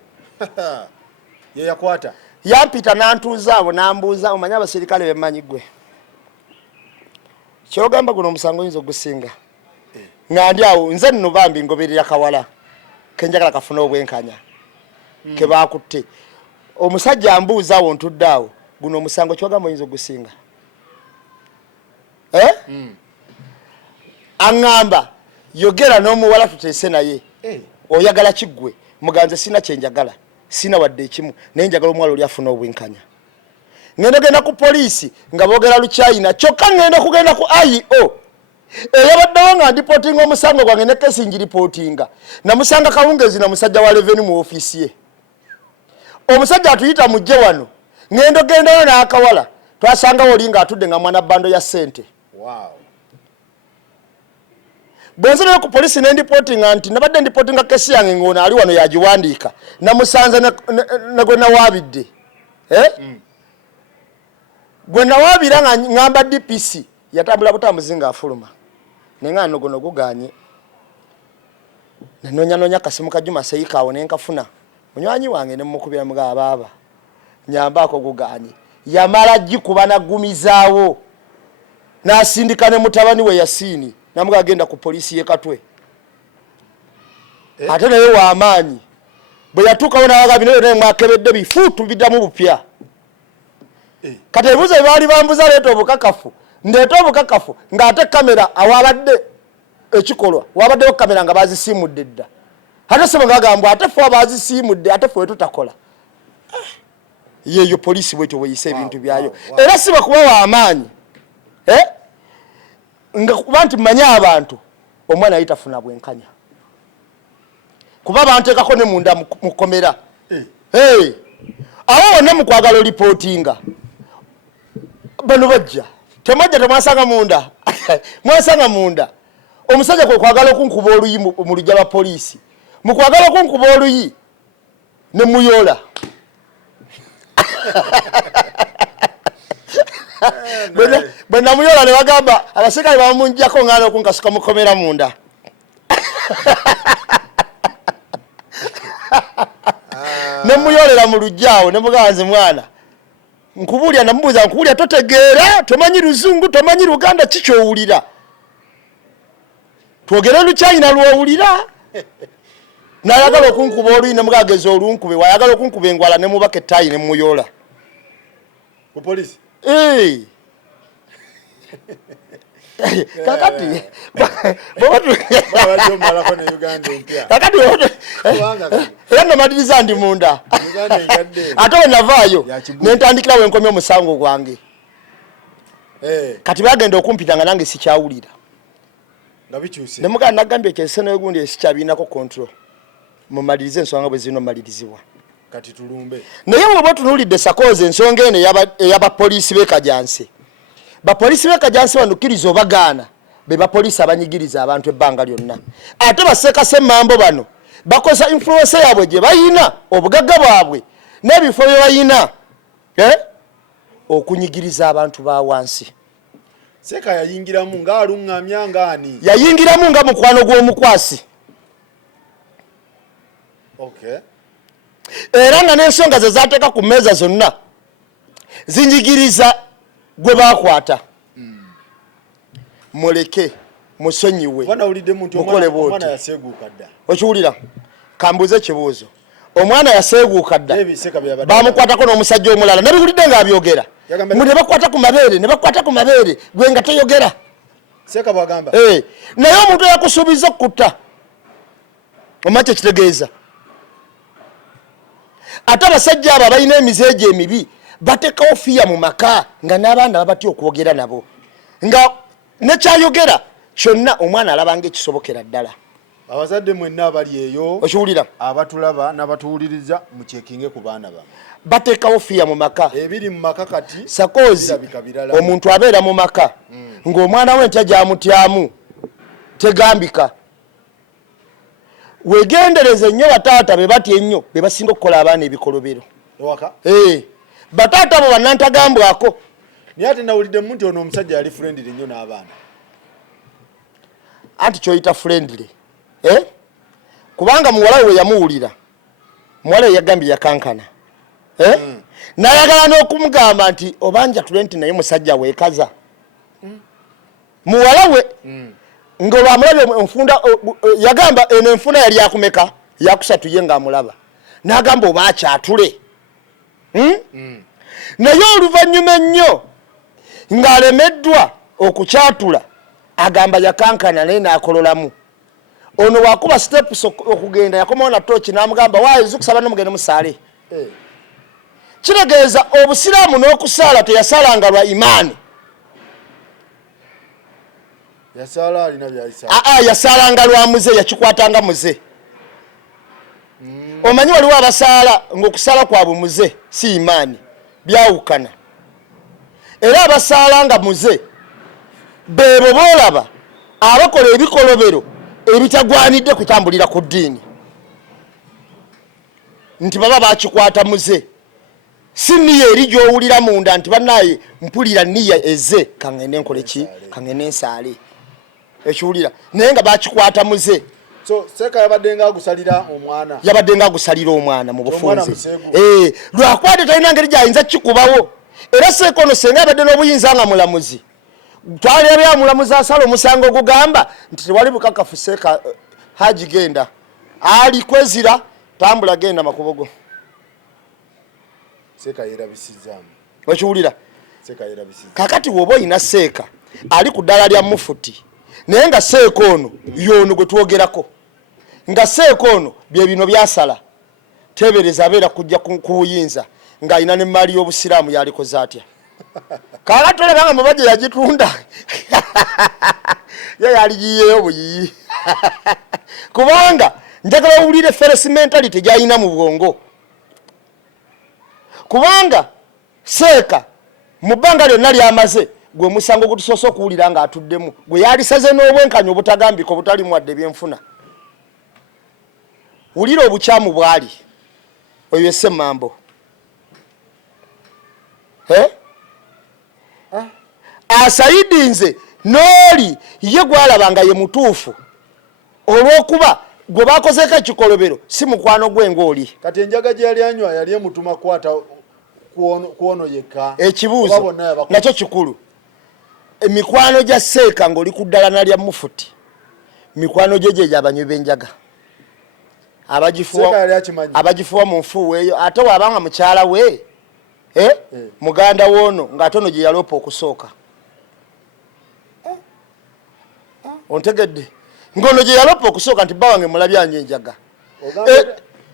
ye yakwata yampita n'antuuza abo n'ambuuza omanyi abaserikale bemmanyi gwe kyogamba guno omusango oyinza ogusinga nga ndi awo nze nno bambi ngoberera kawala kenjagala kafuna obwenkanya ke baakutte omusajja ambuuza awo ntudde awo guno omusango kyogamba oyinza ogusinga aŋŋamba yogera n'omuwala tuteese naye oyagala kiggwe muganze sina kyenjagala sina wadde ekimu naye njagala omuwala oli afuna obwenkanya ngenda genda ku poliisi nga boogera lukyayina kyokka ngenda kugenda ku IO eyabaddewo nga ndipootinga omusango gwange ne kesi njiripootinga namusanga kawungezi na musajja wa revenue mu ofiisi ye omusajja atuyita mujje wano ngendo gendayo n'akawala twasangawo oli ng'atudde nga mwana bando ya ssente bwenzirayo ku polisi nendipootinga nti nabadde ndipootinga kesi yange ng'ono ali wano yagiwandiika namusanze ne gwe nawaabidde gwe nawaabira nga ŋŋamba DPC yatambula butambuzi ng'afuluma naye nga nogono guganye nanoonya kasimu ka Juma Seiko awo ne nkafuna munywanyi wange ne mukubira mga baba nyambako guganye yamala gikuba nagumizaawo nasindika ne mutabani we Yasini namuga agenda ku polisi ye Katwe ate naye w'amaanyi bwe yatuukawo n'abaga bino ne mwakebedde bifuutu biddamu bupya kati ebibuuzo baali bambuza leeta obukakafu ndeeta obukakafu ng'ate kamera awabadde ekikolwa wabaddewo kamera nga bazisiimudde dda ate sebo ngagambwa ate ffe abazisiimudde ate ffe tutakola yeyo polisi bwetyo bweyisa ebintu byayo era si bakuba w'amaanyi nga kuba nti mmanyi abantu omwana yitafuna bwenkanya kuba banteekako ne munda mukomera awo wonna mukwagala olipootinga bano bajja temwajja temwasanga munda mwasanga munda omusajja kwe kwagala okunkuba oluyi mu lujja lwa poliisi mukwagala okunkuba oluyi ne muyola bwe namuyola ne bagamba abaserikale bamunjjako ng'ala okunkasuka mukomera munda ne muyolera mu lujjaawo ne muganze mwana nkubulya namubuuza nkubulya totegeera tomanyi luzungu tomanyi luganda kikyowulira twogere lukyayina lwowulira nayagala okunkuba oluyi ne mugageza olunkube wayagala okunkuba engwala ne mubaka ettayi ne muyola ku polisi kakati kakati era namaliriza ndi munda ate we navaayo nentandikira we nkomya omusango gwange kati bagenda okumpita nga nange sikyawulira ne muganda nagambye ekyesene gundi esikyabinako control mumalirize ensonga bwe zino malirizibwa kati tulumbe naye bwoba otunuulidde sakoozi ensonga eno eyabapoliisi b'ekajansi bapoliisi b'ekajansi banukiriza obagaana be bapoliisi abanyigiriza abantu ebbanga lyonna ate basekase mambo bano bakosa influence yaabwe gye bayina obugagga bwabwe n'ebifo bye bayina okunyigiriza abantu ba wansi Seka yayingiramu ng'alungamya ng'ani yayingiramu nga mukwano gw'omukwasi era nga n'ensonga ze zateeka ku mmeeza zonna zinyigiriza gwe bakwata muleke musonyiwe omwana yaseeguuka dda okiwulira kambuze ekibuuzo omwana yaseeguuka dda bamukwatako n'omusajja omulala nabiwulidde ng'abyogera ne bakwata ku mabeere gwe nga toyogera naye omuntu yakusuubiza okutta omaki ekitegeeza ate abasajja abo abalina emizeegi emibi batekawo fiya mu maka nga n'abaana babatya okwogera nabo nga nekyayogera kyonna omwana alabanga ekisobokera ddala abazadde mwenna abali eyo okiwulira abatulaba n'abatuwuliriza mucekinge ku baana bammwe batekawo fiya mu maka ebiri mu maka kati sakoozi omuntu abeera mu maka ng'omwana we ntya gyamutyamu tegambika wegendereze nnyo bataata be batya ennyo be basinga okukola abaana ebikolobero bataata bo bannantagambwako naye ate nawuliddemu nti ono omusajja yali friendly nnyo n'abaana anti kyoyita friendly kubanga muwala we yamuwulira muwala we yagambye yakankana nayagala n'okumugamba nti obanja tule nti naye musajja weekaza muwala we ng'olwamulabye enfunda yagamba eno enfunda yali akumeka yakusatu ye ng'amulaba n'agamba oba akyatule naye oluvannyuma ennyo ng'alemeddwa okukyatula agamba yakankana naye n'akololamu ono wakuba steps okugenda yakomawo na tooki n'amugamba waayo zikusaba n'omugende musaale kitegeeza obusiraamu n'okusaala teyasalanga lwa imaani yasalanga lwa muze yakikwatanga muze omanyi waliwo abasaala ng'okusaala kwabwe muze si imaani byawukana era abasaala nga muze beebo boolaba abakola ebikolobero ebitagwanidde kutambulira ku ddiini nti baba bakikwata muze si niya eri gy'owulira munda nti bannaye mpulira niya eze kaŋŋende nkoleki kaŋŋende nsaale ekiwulira naye nga bakikwata muze So Seeka yabaddenga agusalira omwana mu bufunze lwakwate talina ngeri gyayinza kikubawo era Seeka ono senga yabadde n'obuyinza nga mulamuzi twalabya mulamuzi asala omusango ogugamba nti tewali bukakafu Seeka Hajji genda ali kwezira tambula genda makubogo Seeka yerabisizaamu okiwulira kakati woba oyina Seeka ali ku ddala lya mufuti naye nga Seeka ono yono gwe twogerako nga Seeka ono bye bino byasala tebereza abeera kujja ku buyinza ng'alina ne maali y'obusiraamu yalikoze atya kakati olabanga mubajje yagitunda ye yaligiyeyo buyiyi kubanga njagala owulire feresi mentality gyalina mu bwongo kubanga Seeka mu bbanga lyonna lyamaze gwe musango gutusoose okuwulira ng'atuddemu gwe yalisaze n'obwenkanya obutagambika obutali muwadde byenfuna wulira obukyamu bwali oyo Essemambo asaidinze n'oli ye gwalabanga ye mutuufu olw'okuba gwe bakozeeko ekikolobero si mukwano gwe ng'oli kati enjaga gye yali anywa yali emutuma kukwata kuono yekka ekibuuzo nakyo kikulu emikwano gya Seeka ng'oli ku ddala nalya mufuti mikwano gye gye gy'abanywi b'enjaga abagifuwa mu nfuuwa eyo ate waabanga mukyala we muganda woono ng'ate ono gye yaloopa okusooka ontegedde ng'ono gye yaloopa okusooka nti bba wange mulabyanyo enjaga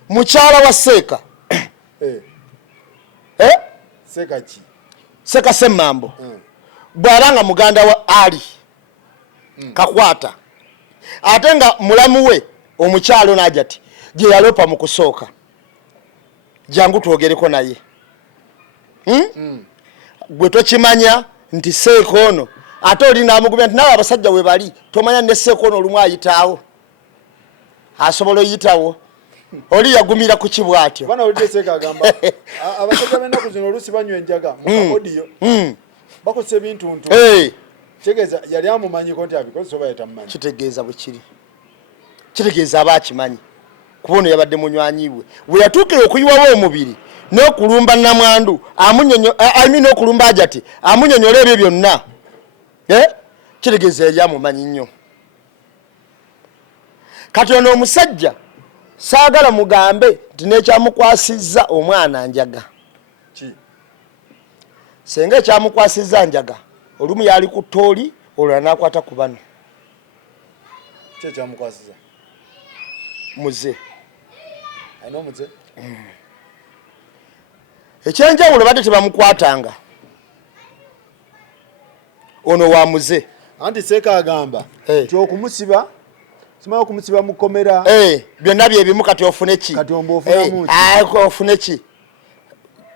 mukyala wa Seeka Seeka Ssemambo bw'abanga muganda wa Ali Kakwata ate nga mulamu we omukyalo n'ajja ati gye yaloopa mu kusooka jangu twogereko naye gwe tokimanya nti Seeka ono ate oli n'amugumya nti naawe abasajja we bali tomanya ne Seeka ono olumu ayitaawo asobola oyitawo oli yagumira ku kibwatyo bana olidde Seeka agamba abasajja b'ennaku zino oluusi banywa enjaga mu kabodiyo bakozesa ebintuntu kitegeeza yali amumanyiko nti abikozesa oba yatamumanyi kitegeeza bwe kiri kitegeeza aba akimanyi kuba ono yabadde munywanyiibwe bwe yatuukira okuyiwawo omubiri n'okulumba namwandu n'okulumba Ajati amunyonyola ebyo byonna kitegeeza yali amumanyi nnyo kati ono omusajja saagala mugambe nti n'ekyamukwasizza omwana njaga senga ekyamukwasizza njaga olumu yali ku ttooli olwo n'akwata ku bano ekyamukwasizza muze ayina omuze ekyenjawulo badde tebamukwatanga ono wa muze anti Seeka agamba nti okumusiba simanyi okumusiba mu kkomera byonna bye bimu kati ofune ki kati omba ofunamu ofune ki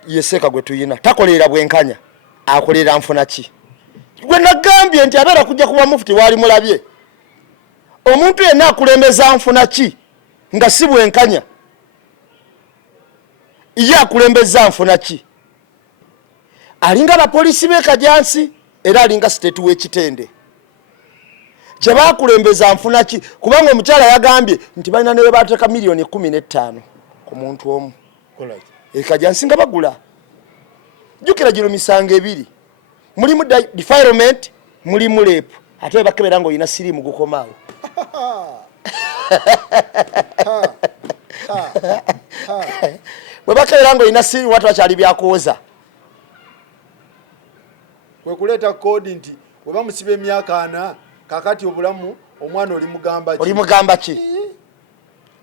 ye Seeka gwe tuyina takolera bwenkanya akolera nfuna ki gwe nagambye nti abeera kujja kuba mufuti waali mulabye omuntu yenna akulembeza nfuna ki nga si bwenkanya ye akulembeza nfuna ki alinga abapoliisi b'e Kajansi era alinga siteeti w'Ekitende gye baakulembeza nfuna ki kubanga omukyala yagambye nti balina ne baateeka miliyoni 15 ku muntu omu e Kajansi nga bagula jjukira gino misango ebiri mulimu defilement mulimu leepu ate we bakebera ng'olina siriimu gukomaawo bwe bakebera ng'olina siriimu watu bakyali byakuwoza kwe kuleeta koodi nti bwe bamusiba emyaka 4 kakati obulamu omwana oli mugamba ki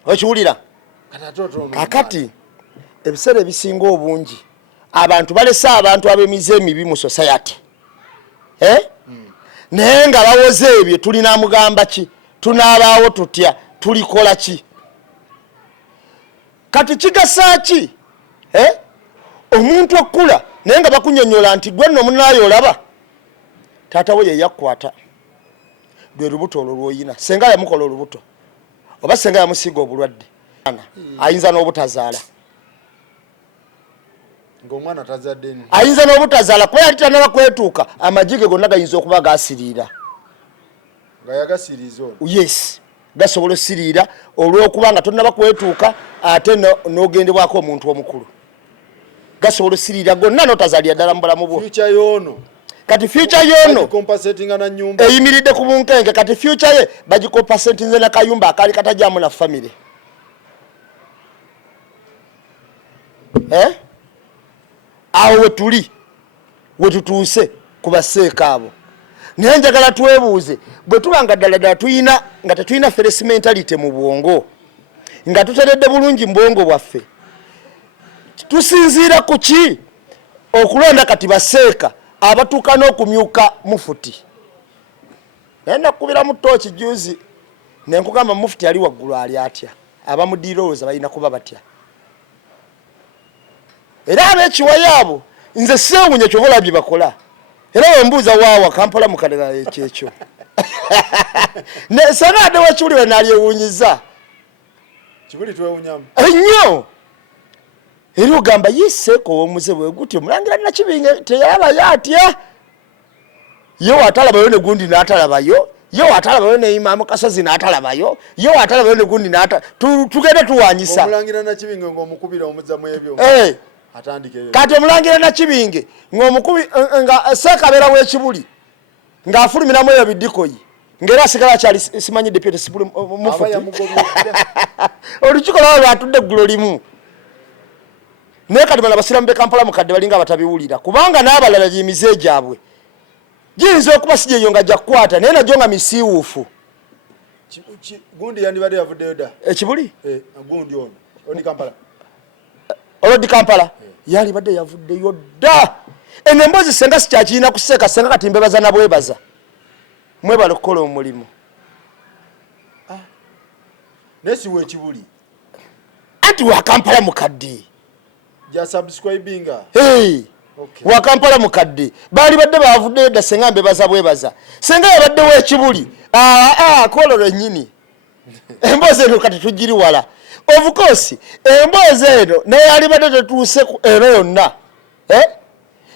okiwulira kakati ebiseera ebisinga obungi abantu balese abantu ab'emize emibi mu society naye nga bawoze ebyo tulina mugamba ki tunaabaawo tutya tulikola ki kati kigasa ki omuntu okula naye nga bakunyonyola nti gwe nno munaayo olaba taata we ye yakkwata lwe lubuto olwo lwoyina senga yamukola olubuto oba senga yamusiiga obulwadde ayinza n'obutazaala ng'omwana tazadde ayinza n'obutazaala kuba yali tanaba kwetuuka amagi ge gonna gayinza okuba gasiriira nga yagasiriiza ono yes gasobola osiriira olw'okuba nga tonnaba kwetuuka ate n'ogendebwako omuntu omukulu gasobola osiriira gonna n'otazaalira ddala mu bulamu bwo kati future y'ono eyimiridde ku bunkenge kati future ye bagikompasetinze na kayumba akaali katajjamu na famire awo wetuli wetutuuse ku baseeka abo naye njagala twebuuze bwe tuba nga ddala tuyina nga tetulina feresi mentality mu bwongo nga tuteredde bulungi mu bwongo bwaffe tusinziira ku ki okulonda kati baseeka abatuuka n'okumyuka mufuti naye nakubira mu tooki juzi nenkugamba mufuti ali waggulu ali atya abamudirowooza balina kuba batya era ab'ekiwayo abo nze seewunye kyova olabye bakola era wembuuza waawa Kampala mukadala ekyekyo sanade wekibuli we nalyewunyiza ennyo era ogamba yiseeko ow'omuze bwe gutyo mulangira Nakibinge teyalabayo atya ye watalabayo ne gundi n'atalabayo ye watalabayo ne Imaamu Kasozi n'atalabayo ye watalabayo ne gundi tugende tuwanyisa omulangira Nakibinge ng'omukubira omuzzamu ebyo kati omulangira Nakibinge ng'omukubi nga Sseekabeera w'ekibuli ng'afulumiramu eyo biddikoyi ng'era asigala akyali simanyi deputy sibuli mufuti olukiiko lwabo lwatudde eggulo limu naye kati bano abasiramu b'e Kampala mukadde balinga abatabiwulira kubanga n'abalala gy'emize gyabwe giyinza okuba si gyeyo nga gyakukwata naye nagyo nga misiiwuufu gundi yandibadde yavuddeyo dda ekibuli gundi ono odi Kampala olodi Kampala yalibadde yavuddeyo dda eno emboozi senga sikyakirina kuseeka senga kati mbebaza na bwebaza mwebala okukola omulimu naye siwa ekibuli anti wa Kampala mukadde subscribinga wa Kampala mukadde baali badde bavuddeyo dda senga mbebaza bwebaza senga yabadde w'ekibuli kola lwennyini emboozi eno kati tugiri wala of course emboozi eno naye yali badde tetuuse eno yonna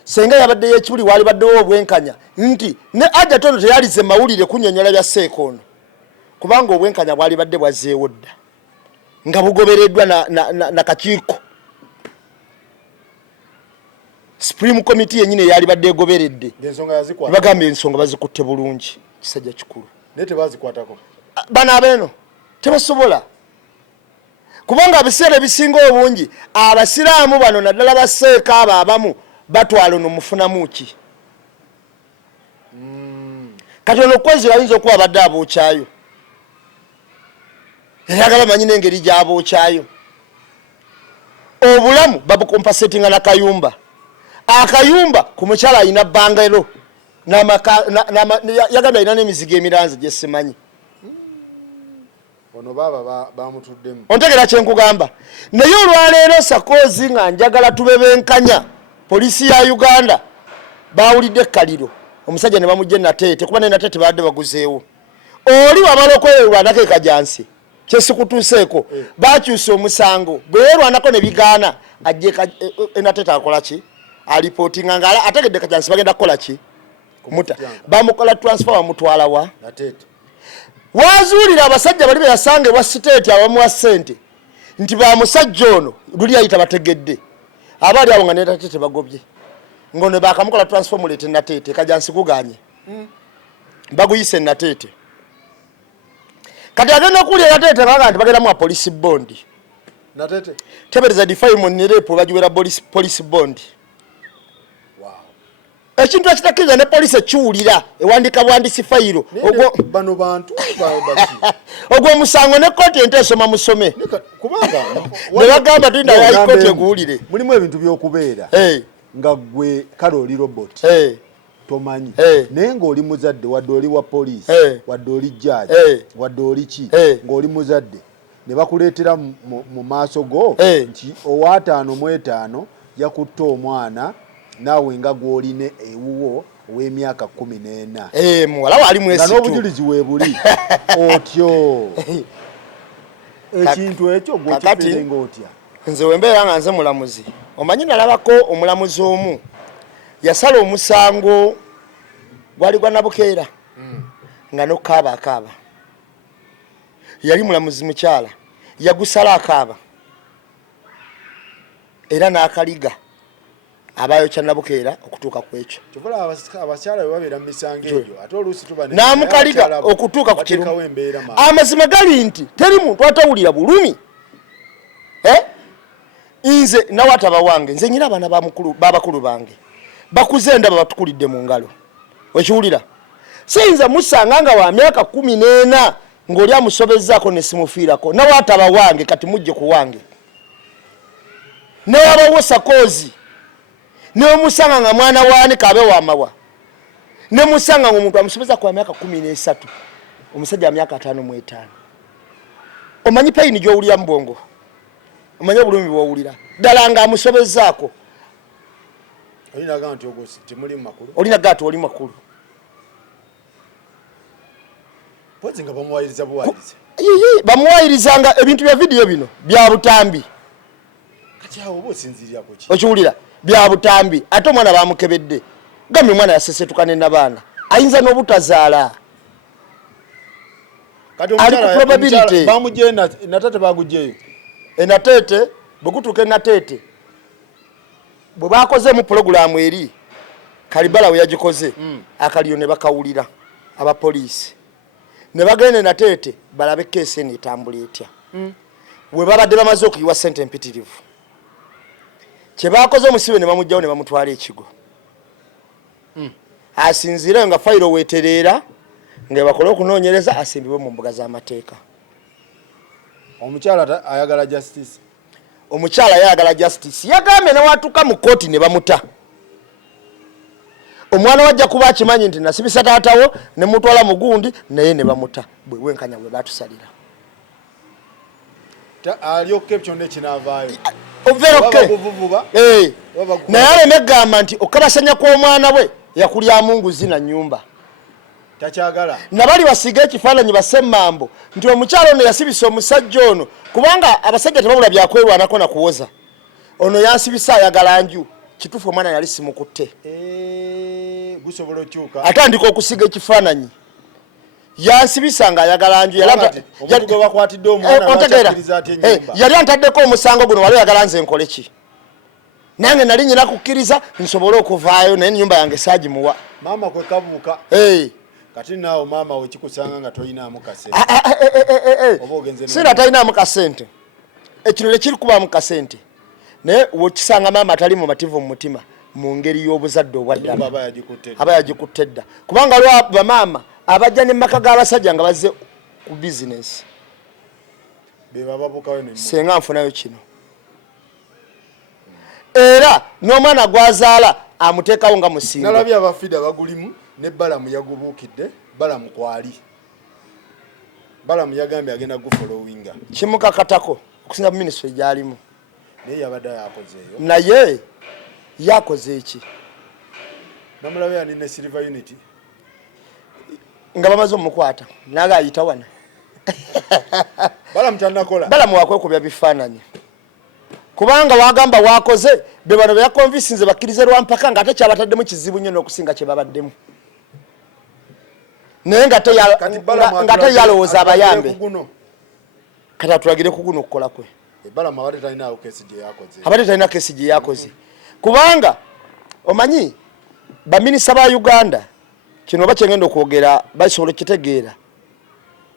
senga yabadde y'ekibuli wali baddewo obwenkanya nti ne Hajji tono teyalize mawulire kunnyonnyola bya Seekono kubanga obwenkanya bwali badde bwazeewo dda nga bugobereddwa na kakiiko Supreme Committee yennyini yali badde egoberedde bagamba ensonga bazikutte bulungi kisajja kikulu naye tebazikwatako bano abeeno tebasobola kubanga abiseera ebisinga obungi abasiraamu bano naddala baseeka abo abamu batwala ono mufunamu ki kati ono okwezi bayinza okuba badde abookyayo era nga bamanyi n'engeri gy'abookyayo obulamu babukompasetinga na kayumba akayumba ku mukyala alina bbangero yagamba alina n'emizigo emiranzi gye simanyi ono baba bamutuddemu ontegera kyenkugamba naye olwaleero sakoozi nga njagala tubebenkanya poliisi ya Uganda bawulidde ekkaliro omusajja ne bamugye Nateete kuba ne Nateete badde baguzeewo oli wamala okweyerwanako ekajansi kyesikutuuseeko bakyusa omusango bwe yerwanako ne bigaana ajje Nateete akola ki alipootinga nga ategedde kajansi bagenda kukola ki kumuta bamukola transfer bamutwala wa Nateete wazuulira abasajja bali beyasangebwa siteeti abamuwa ssente nti bamusajja ono luli ayita bategedde abaali abo nga ne Nateete bagobye ngono bakamukola transfer mulete Nateete kajansi kuganye baguyise Nateete kati agenda okuwulira Nateete nga nti bagenda mu police bond Nateete tebereza defilement ne repo bagiwera police bond ekintu ekitakiriza ne poliisi ekiwulira ewandika bwandisi fayiro bano bantu ogw'omusango ne kkooti ente esoma musome ne bagamba tulina yayi kkooti eguwulire mulimu ebintu by'okubeera nga gwe kale oli robot tomanyi naye ng'oli muzadde wadde oli wa poliisi wadde oli jjaaji wadde oli ki ng'oli muzadde ne bakuleetera mu maaso go nti owaataano mu etaano yakutte omwana naawe nga gw'oline ewuwo ow'emyaka 14 muwala waali mwesitu n'obujulizi weebuli otyo ekintu ekyo gwekifeerenga otya nze wembeera nga nze mulamuzi omanyi nalabako omulamuzi omu yasala omusango gwali gwa Nabukeera nga nokaaba yali mulamuzi mukyala yagusala akaaba era n'akaliga abayo kyanabukeera okutuuka ku ekyo abakyala babeera mu misango egyo ate oluusi tuba n'amukaliga okutuuka ku kirumu. Amazima gali nti teri muntu atawulira bulumi. Nze nawataba wange nze nyina abaana babakulu bange bakuze ndaba batukulidde mu ngalo wekiwulira siyinza musanga nga wa myaka 14 ng'oli amusobezzaako ne simufiirako nawataba wange kati mujje ku wange newabawosa kozi nemusanga nga mwana waani kabe wamawa nemusanga nga omuntu amusobeza kwa myaka 13 omusajja wa myaka 55 omanyi payini gy'owulira mu bwongo omanyi obulumi bw'owulira ddala nga amusobezzaako olinaga nti ogosi temuli makulu olinaga nti oli makulu pozi nga bamuwayiriza buwayiriza bamuwayirizanga ebintu bya vidiyo bino bya butambi kati awo oba osinziirira ku ki okiwulira bya butambi ate omwana bamukebedde gambye omwana yasesetukane n'abaana ayinza n'obutazaala kati omukyala bamugye natate bagugyeyo enateete bwe gutuuka enateete bwe bakozeemu pulogulaamu eri kalibala we yagikoze akaliyo ne bakawulira abapoliisi ne bagenda enateete balabe keesi eno etambula etya we babadde bamaze okuyiwa ssente empitirivu kye bakoze omusibe ne bamugjawo ne bamutwala ekigo asinziire nga fayiro weetereera nga bakole okunoonyereza asimbibwe mu mbuga z'amateeka. Omukyala ayagala justice. Omukyala ayagala justice yagambye nawatuka mu kooti ne bamuta. Omwana wajja kuba akimanyi nti nasibisa taatawo ne mutwala mugundi naye ne bamuta bwe wenkanya bwe batusalira. Ali okay kyonde kinavaayo. Overoke. Naye alemegamba nti okabasanya kw'omwana we yakulya mungu zina nyumba. Tachagala. Nabali basiga ekifaananyi basemmambo nti omukyalo ono yasibisa omusajja ono kubanga abasajja tebabula byakwerwanako na kuwoza. Ono yansibisa ayagala nju kituufu omwana yali simukutte. Gusobola okyuka. Atandika okusiga ekifaananyi. Yansibisa nga ayagala nju omuntu bakwatidde omwana n'akyakiriza ati ennyumba. Yali antaddeko omusango guno wali oyagala nze nkole ki? Nange nali nyina kukkiriza nsobole okuvaayo naye ennyumba yange saagimuwa. Maama kwe kabuuka. Kati naawe maama we kikusanga nga toyinaamu kasente. Sira talinaamu kasente. Ekirole kiri kubaamu kasente. Naye wokisanga maama atali mumativu mu mutima mu ngeri y'obuzadde obwaddala. Aba yagikutte dda. Kubanga lwa bamaama abajja ne maka g'abasajja nga bazze ku bizinesi. Senga nfunayo kino. Era n'omwana gwazaala amuteekawo nga musinga. Nalabye abafida bagulimu ne balamu yagubuukidde balamu kwali. Balamu yagambye agenda gufollowinga. Kimukakatako okusinga minisitule gyalimu. Naye yabadde yakozeeyo. Naye yakoze eki? Namulabye yani ne Silver Unity. Nga bamaze omukwata naga ayita wana. Balamu tannakola. Balamu wakwekubya bifaananyi. Kubanga wagamba wakoze be bano bya konvisinze bakkirize lwampaka nga ate kyabataddemu kizibu nnyo n'okusinga kye babaddemu. Naye nga te yalowooza abayambe. Kati atulagire ku guno okukola kwe. Balamu abadde talinawo keesi gye yakoze. Abadde talina keesi gye yakoze. Kubanga omanyi baminisita ba Uganda kino oba kyengenda okwogera basobola okitegeera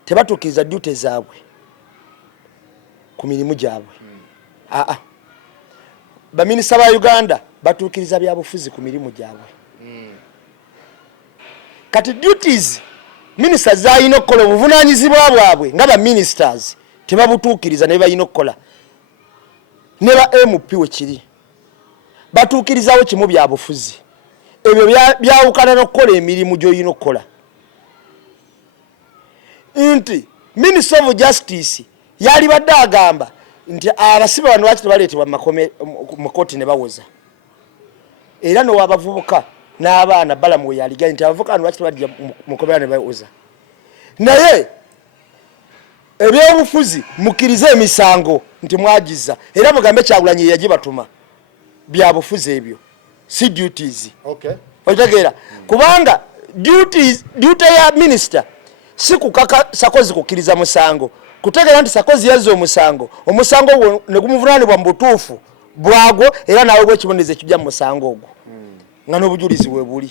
tebatuukiriza duty zaabwe ku mirimu gyabwe. Baminisita ba Uganda batuukiriza byabufuzi ku mirimu gyabwe. Kati duties minisita zalina okukola obuvunaanyizibwa bwabwe nga ba ministers tebabutuukiriza ne balina okukola. Ne ba MP we kiri batuukirizawo kimu byabufuzi. Ebyo byawukana n'okukola emirimu gy'olina okukola. Nti Minister of Justice yali badde agamba nti abasibe bano lwaki tebaleetebwa mu kooti ne bawoza. Era n'owabavubuka n'abaana balamu we yaligaye nti abavubuka bano lwaki tebajja mu kkomera ne bawoza. Naye ebyobufuzi mukkirize emisango nti mwagiza era mugambe Kyagulanyi yagibatuma byabufuzi ebyo si duties. Otegeera kubanga duty ya minister si kukaka sakozi kukkiriza musango kutegera nti Sakozi yazze omusango gwo ne gumuvunaanibwa mu butuufu bwagwo era naawe bw'ekiboneze ekijja mu musango ogwo nga n'obujulizi bwe buli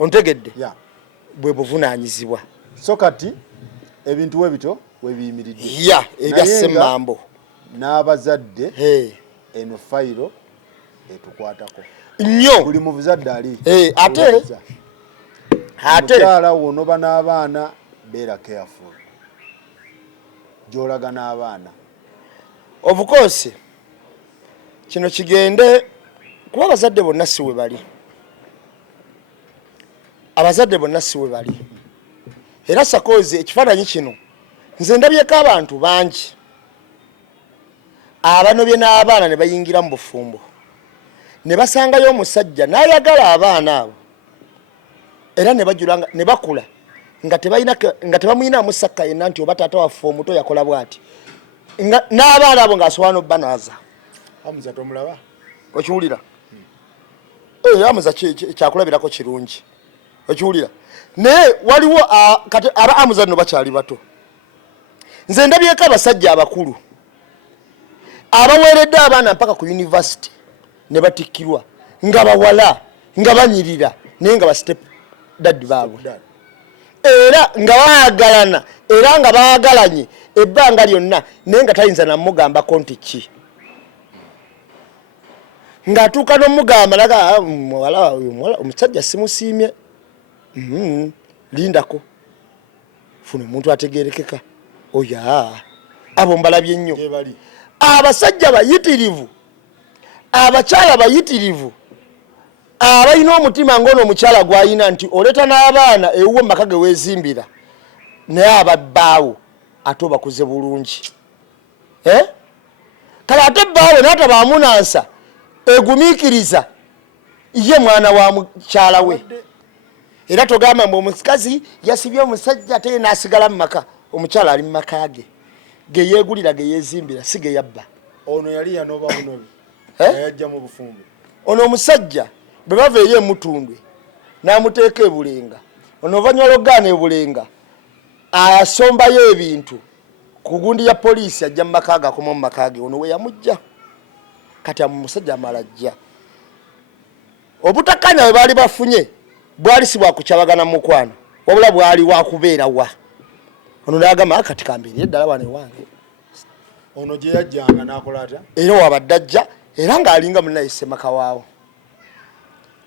ontegedde bwe buvunaanyizibwa so kati ebintu webito webiyimiridde ebyasemmambo n'abazadde eno fayiro etukwatako nnyo buli mu buzadde ali ate mukyala wonoba n'abaana beera careful gy'olaga n'abaana of course kino kigende kuba abazadde bonna si we bali abazadde bonna si we bali era Sakozi ekifaananyi kino nze ndabyeko abantu bangi abanobye n'abaana ne bayingira mu bufumbo ne basangayo omusajja n'ayagala abaana abo era ne bajula ne bakula nga tebamuyinamu sakka yenna nti oba taata waffe omuto yakola bw'ati n'abaana abo ng'asobola n'obbanaaza Amuza tomulaba okiwulira Amuza kyakulabirako kirungi okiwulira naye waliwo kati aba Amuza nno bakyali bato nze ndabyeko abasajja abakulu abaweeredde abaana mpaka ku yunivasite ne batikkirwa nga bawala nga banyirira naye nga bastep daddi baabwe era nga baagalana era nga baagalanye ebbanga lyonna naye nga tayinza namugambako nti ki ng'atuuka n'omugamba laga muwala omusajja simusiimye lindako funa omuntu ategerekeka oya abo mbalabye nnyo abasajja bayitirivu abakyala bayitirivu abalina omutima ng'ono omukyala gw'ayina nti oleeta n'abaana ewuwo mu maka ge weezimbira naye ababbaawo ate obakuze bulungi kale ate bbaawe n'atabaamunansa egumiikiriza ye mwana wa mukyala we era togamba mbu omukazi yasibye omusajja ate n'asigala mu maka omukyala ali mu maka ge yeegulira ge yeezimbira si ge yabba ono yali yanoba bunobi yajja mu bufumbo ono omusajja bwe bava eri emutundwe n'amuteeka ebulenga ono oluvannyuma lw'ogaana ebulenga asombayo ebintu ku gundi ya poliisi ajja mu maka ge akoma mu maka ge ono we yamujja kati omusajja amala ajja obutakkaanya bwe baali bafunye bwali si bwakukyabagana mukwano wabula bwali wakubeera wa ono n'agamba kati kambeerire eddala wano ewange ono gye yajjanga n'akola ata era wabadde ajja era ng'alinga munaye ssemaka waawo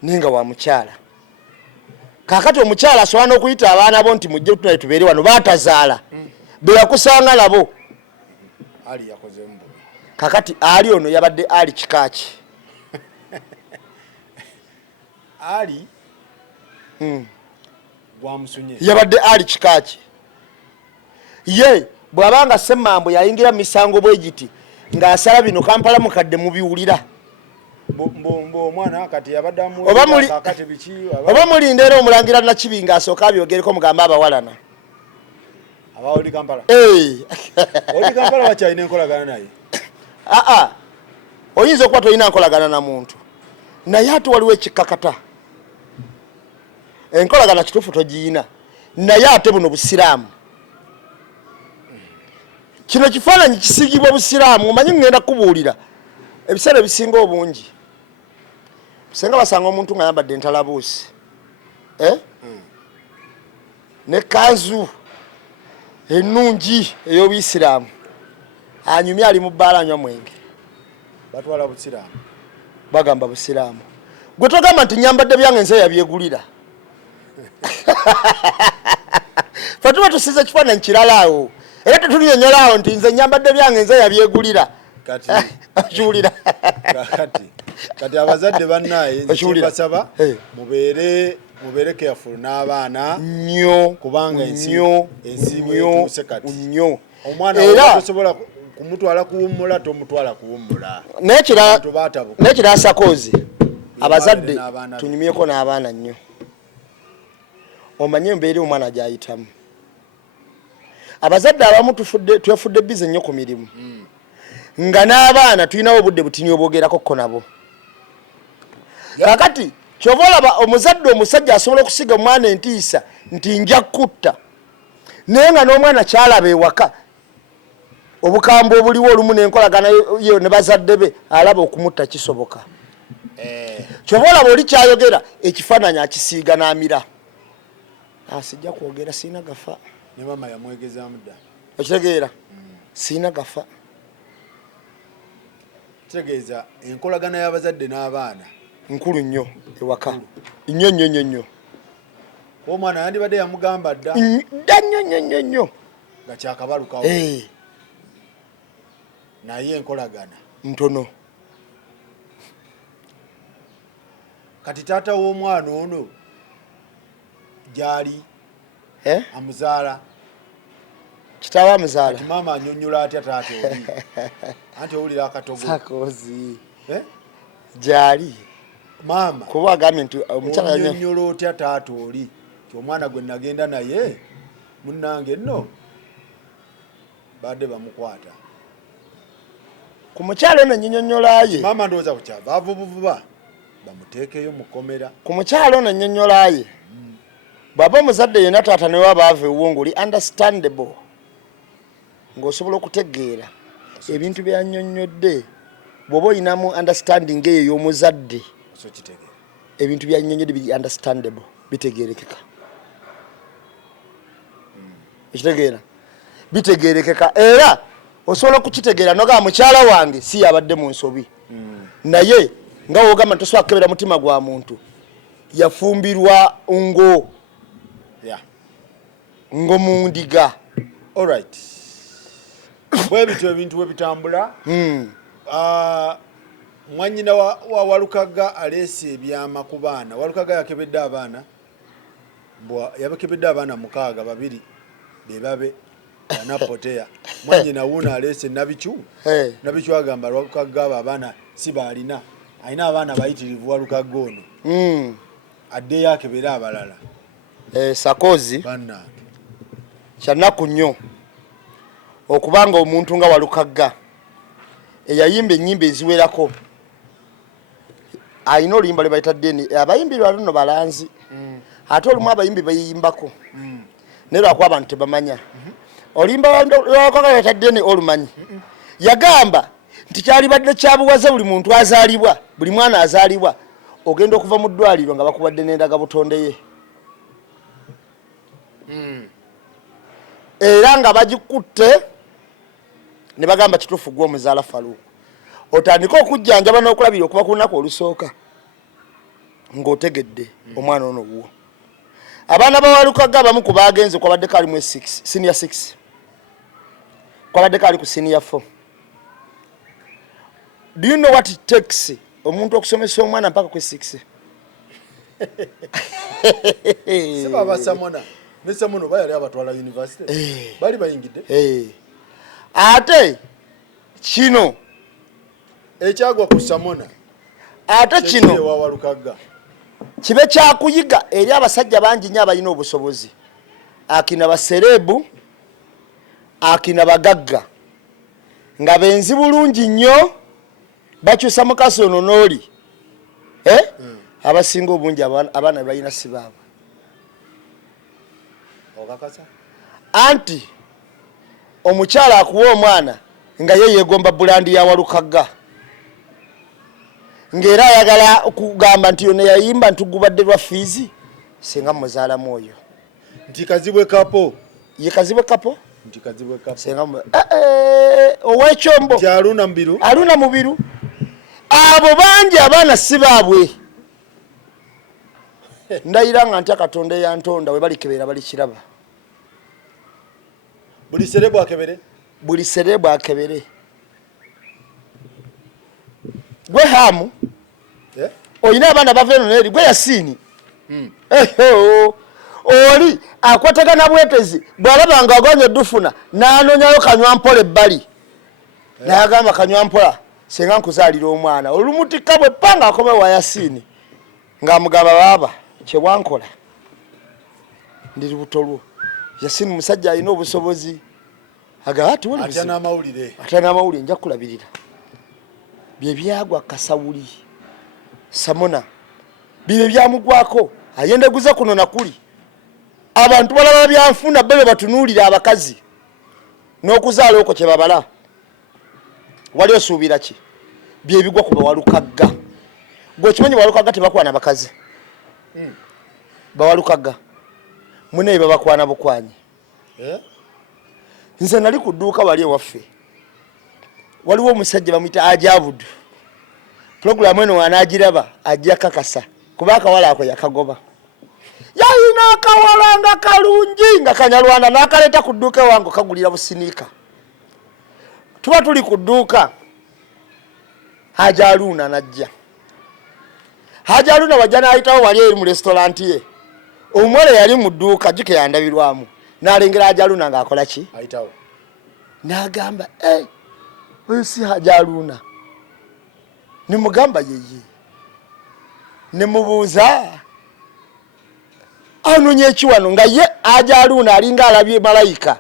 ninga wa mukyala kaakati omukyala asobola n'okuyita abaana bo nti mujje tunaye tubeere wano baatazaala be yakusanga nabo ali yakozemu kaakati ali ono yabadde ali kikaaki ali gwamusunye yabadde ali kikaaki ye bw'abanga semmambo yayingira mu misango bwegiti ng'asala bino Kampala mukadde mubiwulira omwana kati yabaddamu oba mulinda era omulangira Nakibinga asooka abyogereko mugamba abawalana abawoli Kampala oli Kampala bakyalina enkolagana naye oyinza okuba tolina nkolagana na muntu naye ate waliwo ekikakata enkolagana kituufu togiyina naye ate buno busiraamu kino kifaananyi kisiigibwa busiraamu omanyi ngenda kubuulira ebiseera ebisinga obungi senga basanga omuntu nga yambadde entalabuusi ne kanzu ennungi ey'obuyisiraamu anyumye ali mu bbaala anywa mwenge batwala busiraamu bagamba busiraamu gwe togamba nti nyambadde byange nze yabyegulira fe tuba tusize ekifaananyi kirala awo era tetulinyonyolaawo nti nze nyambadde byange nze yabyegulira kiwulira kati abazadde bannaye nkyebasaba mubeere careful n'abaana nnyo kubanga ensi bwetuuse kati nnyo omwana tosobola kumutwala kuwummula tomutwala kuwummula nekira Sakozi abazadde tunyumyeko n'abaana nnyo omanye embeera omwana gyayitamu abazadde abamu twefudde bize nnyo ku mirimu nga n'abaana tulinawo obudde butini obwogerako ko nabo kakati kyova olaba omuzadde omusajja asobola okusiga omwana entiisa nti nja kutta naye nga n'omwana kyalaba ewaka obukambwe obuliwo olumu n'enkolagana yo ne bazadde be alaba okumutta kisoboka kyova olaba oli kyayogera ekifaananyi akisiiga n'amira sijja kwogera siina gafa ne mama yamwegezaamu dda okitegeera siina gafa kitegeeza enkolagana y'abazadde n'abaana nkulu nnyo ewaka nnyo omwana yandibadde yamugamba dda nnyo nga kyakabalukawo naye enkolagana ntono kati taata w'omwana ono gyali amuzaala kitaawe amuzaala kati maama annyonnyola atya taata oli anti owulira akatogo sakozi gyali maama kuba agambye nti omukyala annyonnyola otya taata oli ti omwana gwe nagenda naye munnange nno badde bamukwata ku mukyala ono ennyonnyolaye maama ndowooza kukyava ava obuvuba bamuteekeyo mu kkomera ku mukyala ono ennyonnyolaye bw'aba omuzadde yenna taata ne waba ava ewuwo ng'oli understandable ng'osobola okutegeera ebintu byannyonnyodde bw'oba olinamu understanding eyo ey'omuzadde ebintu byannyonnyodde biri understandable bitegeerekeka ekitegeera bitegeerekeka era osobola okukitegeera nogaa mukyala wange si yabadde mu nsobi naye nga wogamba nti tosobola kukebera mutima gwa muntu yafumbirwa ngomundiga alright bwe bityo ebintu bwe bitambula mwanyina wa Walukaga Aleese ebyama ku baana Walukaga yakebedde abaana yabakebedde abaana 6 2 bebabe anapotea mwanyina wuuna Aleese nabichu agamba Walukaga abaana si balina alina abaana bayitirivu Walukaga ono adde yakebera abalala sakozi banna kyanaku nnyo okubanga omuntu nga Walukaga eyayimba ennyimba eziwerako alina oluyimba lwe bayita ddeni abayimbi lwalino balanzi ate olumu abayimbi bayiyimbako naye lwakuba abantu tebamanya oluyimba lwakaga bayita ddeni olumanyi yagamba nti kyalibadde kyabuwaze buli muntu azaalibwa buli mwana azaalibwa ogenda okuva mu ddwaliro nga bakubadde n'endaga butonde ye era nga bagikutte ne bagamba kituufu gwe omuzaala Faluku otandika okujjanjaba n'okulabira okuba ku lunaku olusooka ng'otegedde omwana ono wuwo abaana ba Walukaga abamu ku baagenze kwabadde kaali mu senior 6 kwabadde kaali ku senior 4 do you know what it takes omuntu okusomesa omwana mpaka ku 6 seba basamona nesamono bayali abatwala university bali bayingidde ate kino ekyagwa ku Samona ate kino wa Walukaga kibe kyakuyiga eri abasajja bangi nnyo abalina obusobozi akina baserebu akina bagagga nga benzi bulungi nnyo bakyusa mukasi ono n'oli abasinga obungi abaana balina sibaabwe anti omukyala akuwa omwana nga ye yeegomba bulandi ya Walukaga ng'era ayagala okugamba nti yonna yayimba ntugubadde lwa fiizi singa muzaalamu oyo nti kazibwe kapo ye kazibwe kapo nti kazibwe kapo singa ow'ekyombo aluna mubiru abo bangi abaana si baabwe ndayira nga ntya Katonda eyantonda we balikebeera balikiraba buli serebu akebere buli serebu akebere gwe hamu oyina abaana bava eno n'eri gwe Yasiini oli akwatagana bwetezi bw'alaba nga agonye dufuna n'anonyayo Kanywampola ebbali n'agamba Kanywampola senga nkuzaalira omwana olumutikka bwe panga akome wa Yasiini ng'amugamba baaba kyebwankola ndi lubuto lwo Yasiini musajja alina obusobozi agamba ati wali atya n'amawulire nja kulabirira bye byagwa Kasawuli Samona bye byamugwako ayendeguza kuno nakuli abantu balaba byanfuna bebe batunuulira abakazi n'okuzaala okwo kye babala wali osuubira ki byebigwa ku bawalukagga gwekimanyi bawalukagga tebakwana bakazi bawalukagga muneyi babakwana bukwanyi nze nali ku dduuka wali ewaffe waliwo omusajja bamuyita ajabudu puroguramu eno wanaagiraba ajja kakasa kuba akawala ako yakagoba yalina akawala nga kalungi nga kanyalwanda n'akaleeta ku dduuka ewange kagulira businiika tuba tuli ku dduuka Hajji Aluna najja Hajji Aluna wajja n'ayitawo wali eri mu restauranti ye omuwala yali mu dduuka jjuke yandabirwamu n'alengera Hajji Aluna ng'akola ki ayitawo n'agamba oyo si Hajji Aluna nimugamba yeye nimubuuza anonye ekiwano nga ye Hajji Aluna alinga alabye malayika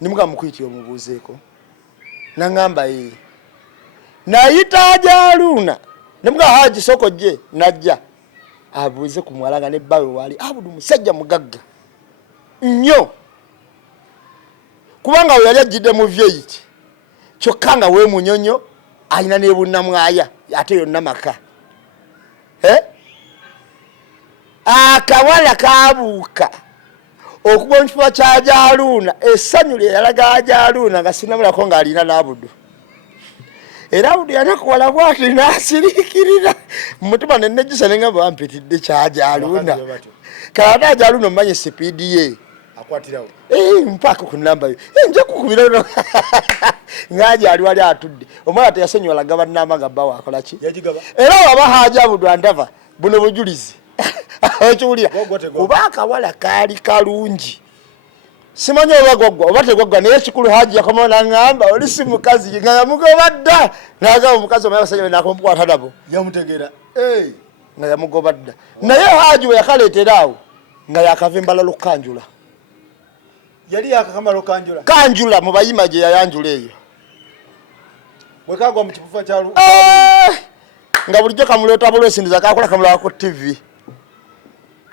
nimugamba mukuyitira omubuuzeeko nangamba yeye nayita Hajji Aluna nimugamba Hajji soko je najja abuuze ku mwalanga ne bbawe wali abudu musajja mugagga nnyo kubanga we yali ajjidde mu vyeit kyokka nga we munyonyo alina ne bunnamwaya ate yonna maka akawala kabuuka okuba mu kifuba kya Hajji Aluna essanyu lye yalaga Hajji Aluna nga sinamulako ng'alina n'abudu era abudu yanakuwala bwati n'asiriikirira mu mutima ne nejjusa ne ngamba bampitidde kya Hajji Aluna kalata Hajji Aluna omanye sipiidi ye akwatirawo mpaaka ku namba yo nja kukubira nga Hajji ali wali atudde omwana teyasonyiwala gabannamba nga bbawo akola ki era waba Hajji Abudu andava buno bujulizi okiwulira kuba akawala kaali kalungi simanyi oba gwaggwa oba tegwaggwa naye kikulu Hajji yakomawo n'aŋŋamba oli si mukazi nga yamugoba dda n'agamba omukazi omaye abasajja benaakamukwata nabo yamutegeera nga yamugoba dda naye Hajji we yakaleetera awo nga yakava embalala okukanjula yali yakakamala okanjula kanjula mu bayima gye yayanjula eyo bwe kagwa mu kifufa kya nga bulijjo kamuleeta bulwesindiza kakola kamulaba ku TV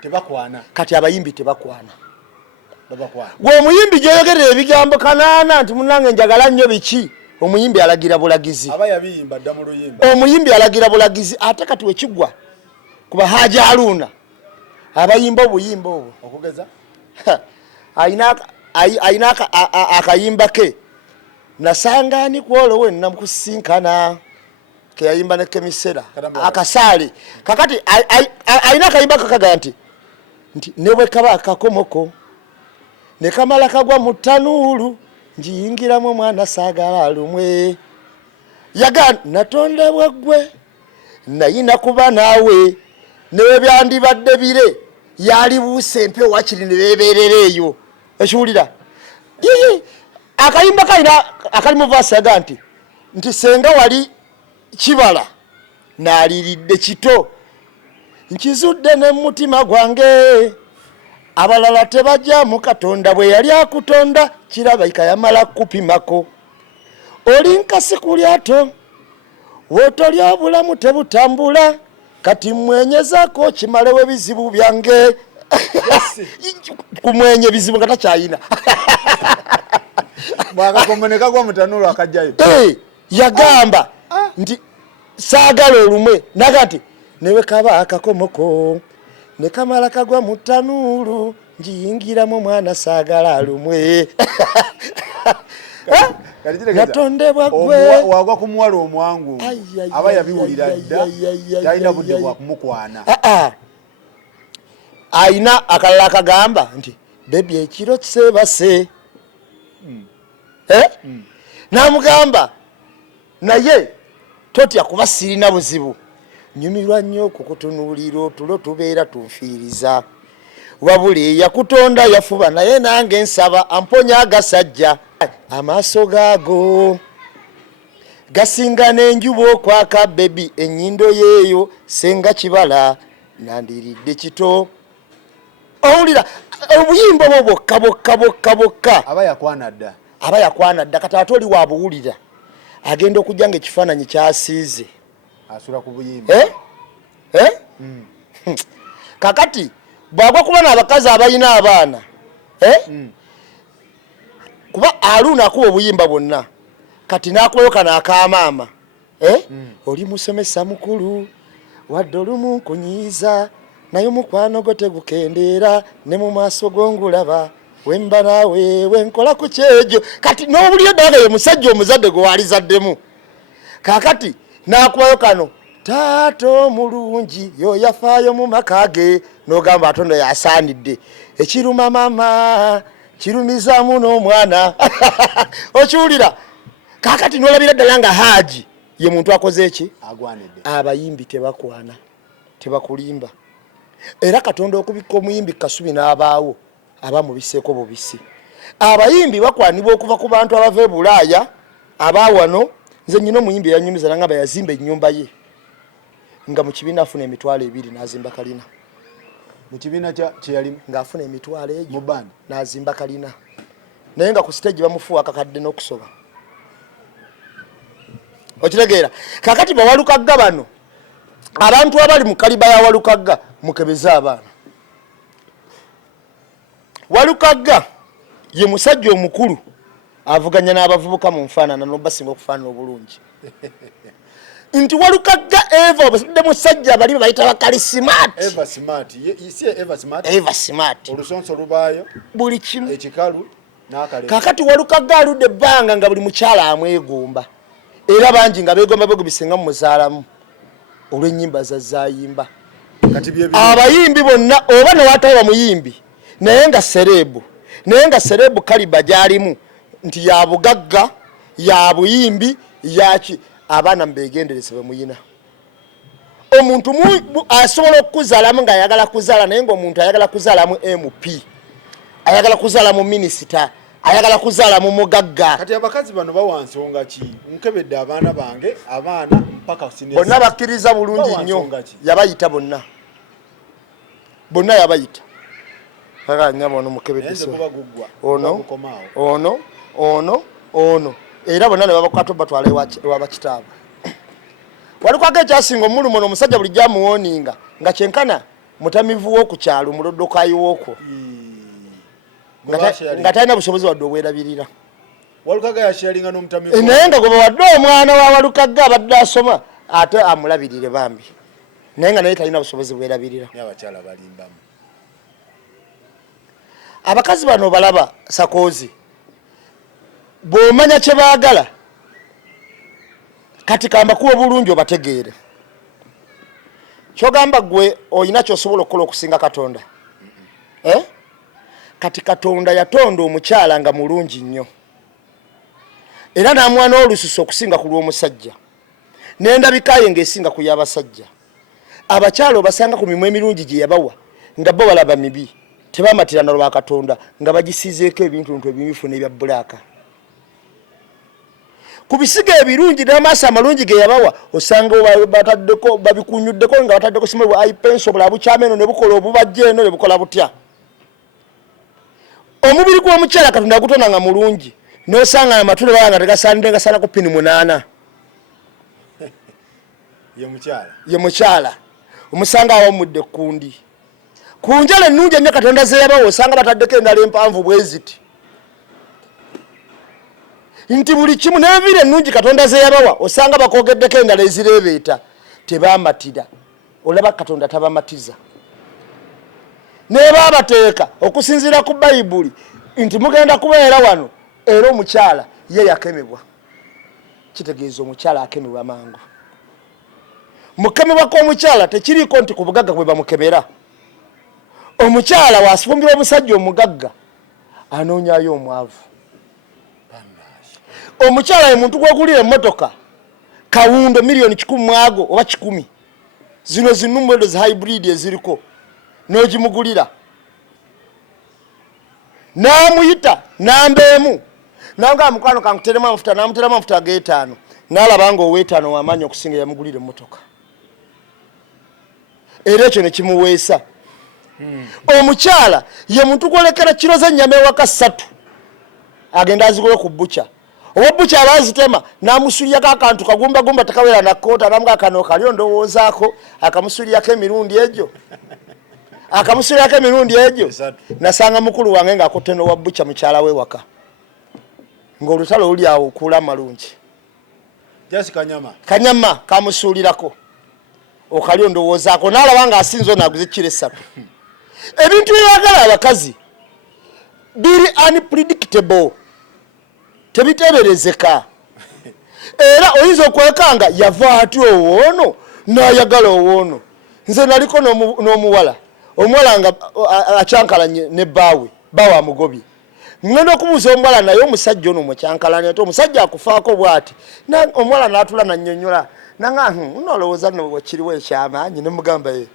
tebakwana kati abayimbi tebakwana gwe omuyimbi gyeyogerera ebigambo kanaana nti munange njagala nnyo biki omuyimbi alagira bulagizi aba yabiyimba dda mu luyimba omuyimbi alagira bulagizi ate kati wekigwa kuba Hajji Aluna abayimba obuyimba obwo okugeza ayina akayimba ke nasangani kwolowe namukusinkana ke yayimba ne kemisera akasaale kakati ayina akayimba kakaga nti nebwe kaba akakomoko ne kamala kagwa mu ttanuulu njiyingiramu mwana saagala alumwe yaga natondebwa ggwe nayina kuba naawe newe byandibadde bire yali buuse empewo wakiri ne beeberera eyo ekiwulira akayimba kalina akali mu vaasi yaga nti senga wali kibala naaliridde kito nkizudde ne mutima gwange abalala tebajja mu Katonda bwe yali akutonda kirabika yamala kupimako oli nkasi ku lyato wotolya obulamu tebutambula kati mwenyezako kimalewo ebizibu byange kumwenye bizibu nga takyayina mwakakomeneka gwa mutanuulu akajjayo yagamba nti saagala olumwe naga nti newe kaba akakomoko ne kamala kagwa mu ttanuulu njiyingiramu mwana saagala alumwe natondebwa gwe wagwa ku muwala omwangu aba yabiwulira dda talina budde bwa kumukwana ayina akalala akagamba nti bebi ekiro kiseebase n'amugamba naye totya kuba sirina buzibu nyumirwa nnyo okukutunuulira otulo tubeera tunfiiriza wabula eyakutonda yafuba naye nange nsaba amponya agasajja amaaso gaago gasinga n'enjuba okwaka bebi ennyindo yeeyo senga kibala nandiridde kito owulira obuyimba obwo bwokka aba yakwana dda kati ate oli wabuwulira agenda okujja nga ekifaananyi kyasiize asula ku buyimba kakati bwagwa kubana abakazi abayina abaana kuba Aruna akuwa obuyimba bonna kati nakubayo kana akamaama oli musomesa mukulu wadde olumu kunyiiza naye omukwano gwo tegukendera ne mu maaso gongulaba wemba nawe wenkola ku kyejo kati n'obulyo daga ye musajja omuzadde gwe walizaddemu kakati nakubayo kano taato mulungi yo yafaayo mu makage n'ogamba Katonda yasaanidde ekiruma mama kirumiza muno omwana okiwulira kakati n'olabira ddala nga Hajji ye muntu akoze eki agwanidde abayimbi tebakwana tebakulimba era Katonda okubika omuyimbi Kasubi n'abaawo abamubiseeko bubisi abayimbi bakwanibwa okuva ku bantu abava e Bulaaya abaawano nze nyina omuyimbi yanyumiza nga bayazimba ennyumba ye nga mu kibiina afuna emitwalo 2 n'azimba kalina mu kibiina kyeyalimu ng'afuna emitwalo egyo mu bandi n'azimba kalina naye nga ku stage bamufuwa akakadde n'okusoba okitegeera kakati bawalukagga bano abantu abali mu kaliba ya walukagga mukebeze abaana walukagga ye musajja omukulu avuganya n'abavubuka mu nfaanana n'obasinga okufaanana obulungi nti walukagga Eva obasudde musajja bali bayita bakali smart Eva smart olusonso lubaayo buli kimu ekikalu n'akale kakati walukagga aludde ebbanga nga buli mukyala amwegomba era bangi nga beegomba bisinga mu muzaalamu olw'ennyimba zazzayimba abayimbi bonna oba newatawa muyimbi naye nga serebu kaliba gyalimu nti ya bugagga ya buyimbi yaki abaana mbegenderese bemuyina omuntu asobola okuzaalamu ng'ayagala kuzaala naye ng'omuntu ayagala kuzaala mu MP ayagala kuzaala mu minisita ayagala kuzaala mu mugagga kati abakazi bano bawa nsonga ki nkebedde abaana bange abaana mpaka sinese bonna bakkiriza bulungi nnyo yabayita bonna yabayita nyama ono mukebedde ono era bonna ne babakwata batwala ewa bakitaabwe walukwaga ekyasinga omulumo n'omusajja buli gyamuwoninga nga kyenkana mutamivu w'okukyalo muloddokayo w'okwo nga talina busobozi wadde obwerabirira walukagga yasharinga n'omutamivu naye nga goba wadde omwana wa walukagga abadde asoma ate amulabirire bambi naye nga naye talina busobozi bwerabirira abakyala balimbamu abakazi bano balaba sakoozi bw'omanya kye baagala kati kamba kuwa bulungi obategeere kyogamba gwe olina ky'osobola okukola okusinga Katonda kati Katonda yatonda omukyala nga mulungi nnyo era n'amwana olususu okusinga ku lw'omusajja n'endabikaye ng'esinga ku y'abasajja abakyala obasanga ku mimwa emirungi gye yabawa nga bo balaba mibi tebamatira na lwa Katonda nga bagisizeeko ebintu ebimyufu n'ebya bbulaaka ku bisiga ebirungi n'amaaso amalungi ge yabawa osanga bataddeko babikunyuddeko nga bataddeko simu bwa ipenso bula bukyama eno ne bukola obubajja eno ne bukola butya omubiri gw'omukyala Katonda agutonda nga mulungi n'osanga amatule baba nga tegasaanidde nga saana ku pini 8 ye mukyala omusanga awamudde ekkundi ku njala ennungi ennyo Katonda ze yabawa osanga bataddeko endala empanvu bweziti nti buli kimu n'enviiri ennungi Katonda ze yabawa osanga bakogeddeko endala ezireebeeta tebamatira olaba Katonda tabamatiza neba abateeka okusinziira ku Bayibuli nti mugenda kubeera wano era omukyala ye yakemebwa kitegeeza omukyala akemebwa mangu mukemebwa k'omukyala tekiriiko nti ku bugagga bwe bamukebera omukyala wasifumbira omusajja omugagga anoonyayo omwavu omukyala ye muntu gwegulira emmotoka kawundo miliyoni 100 mwago oba 10 zino zinumero za hybrid eziriko n'ogimugulira n'amuyita nambeemu nanga mukwano kankuteremu amafuta namuteremu amafuta g5 n'alaba nga ow'etaano w'amaanyi okusinga yamugulira emmotoka era ekyo ne kimuweesa omukyala ye muntu gwolekera kiro z'ennyama ewaka 3 agenda azigule ku bbuca oba bbuca abazitema n'amusuliyako akantu kagumbagumba tekabeera na koota namuga kano kali ondowoozaako akamusuliyako emirundi egyo akamusulako emirundi egyo nasanga mukulu wange ng'akutte n'owabbuca mukyala we waka ng'olutalo luli awo okuula amalungi kanyama kamusuulirako okalyo ndowoozaako n'alaba ng'asinza ono aguze kiro 3 ebintu byebagala abakazi biri unpredictable tebiteeberezeka era oyinza okwekanga yava ati owoono n'ayagala owoono nze naliko n'omuwala omuwala nga acyankalanye ne bbaawe amugobye ngenda okubuuza omuwala naye omusajja ono mukyankalanye ate omusajja akufaako bw'ati omuwala n'atula nannyonnyola nanga nolowooza no kiriwo ekyamaanyi ne mugamba ye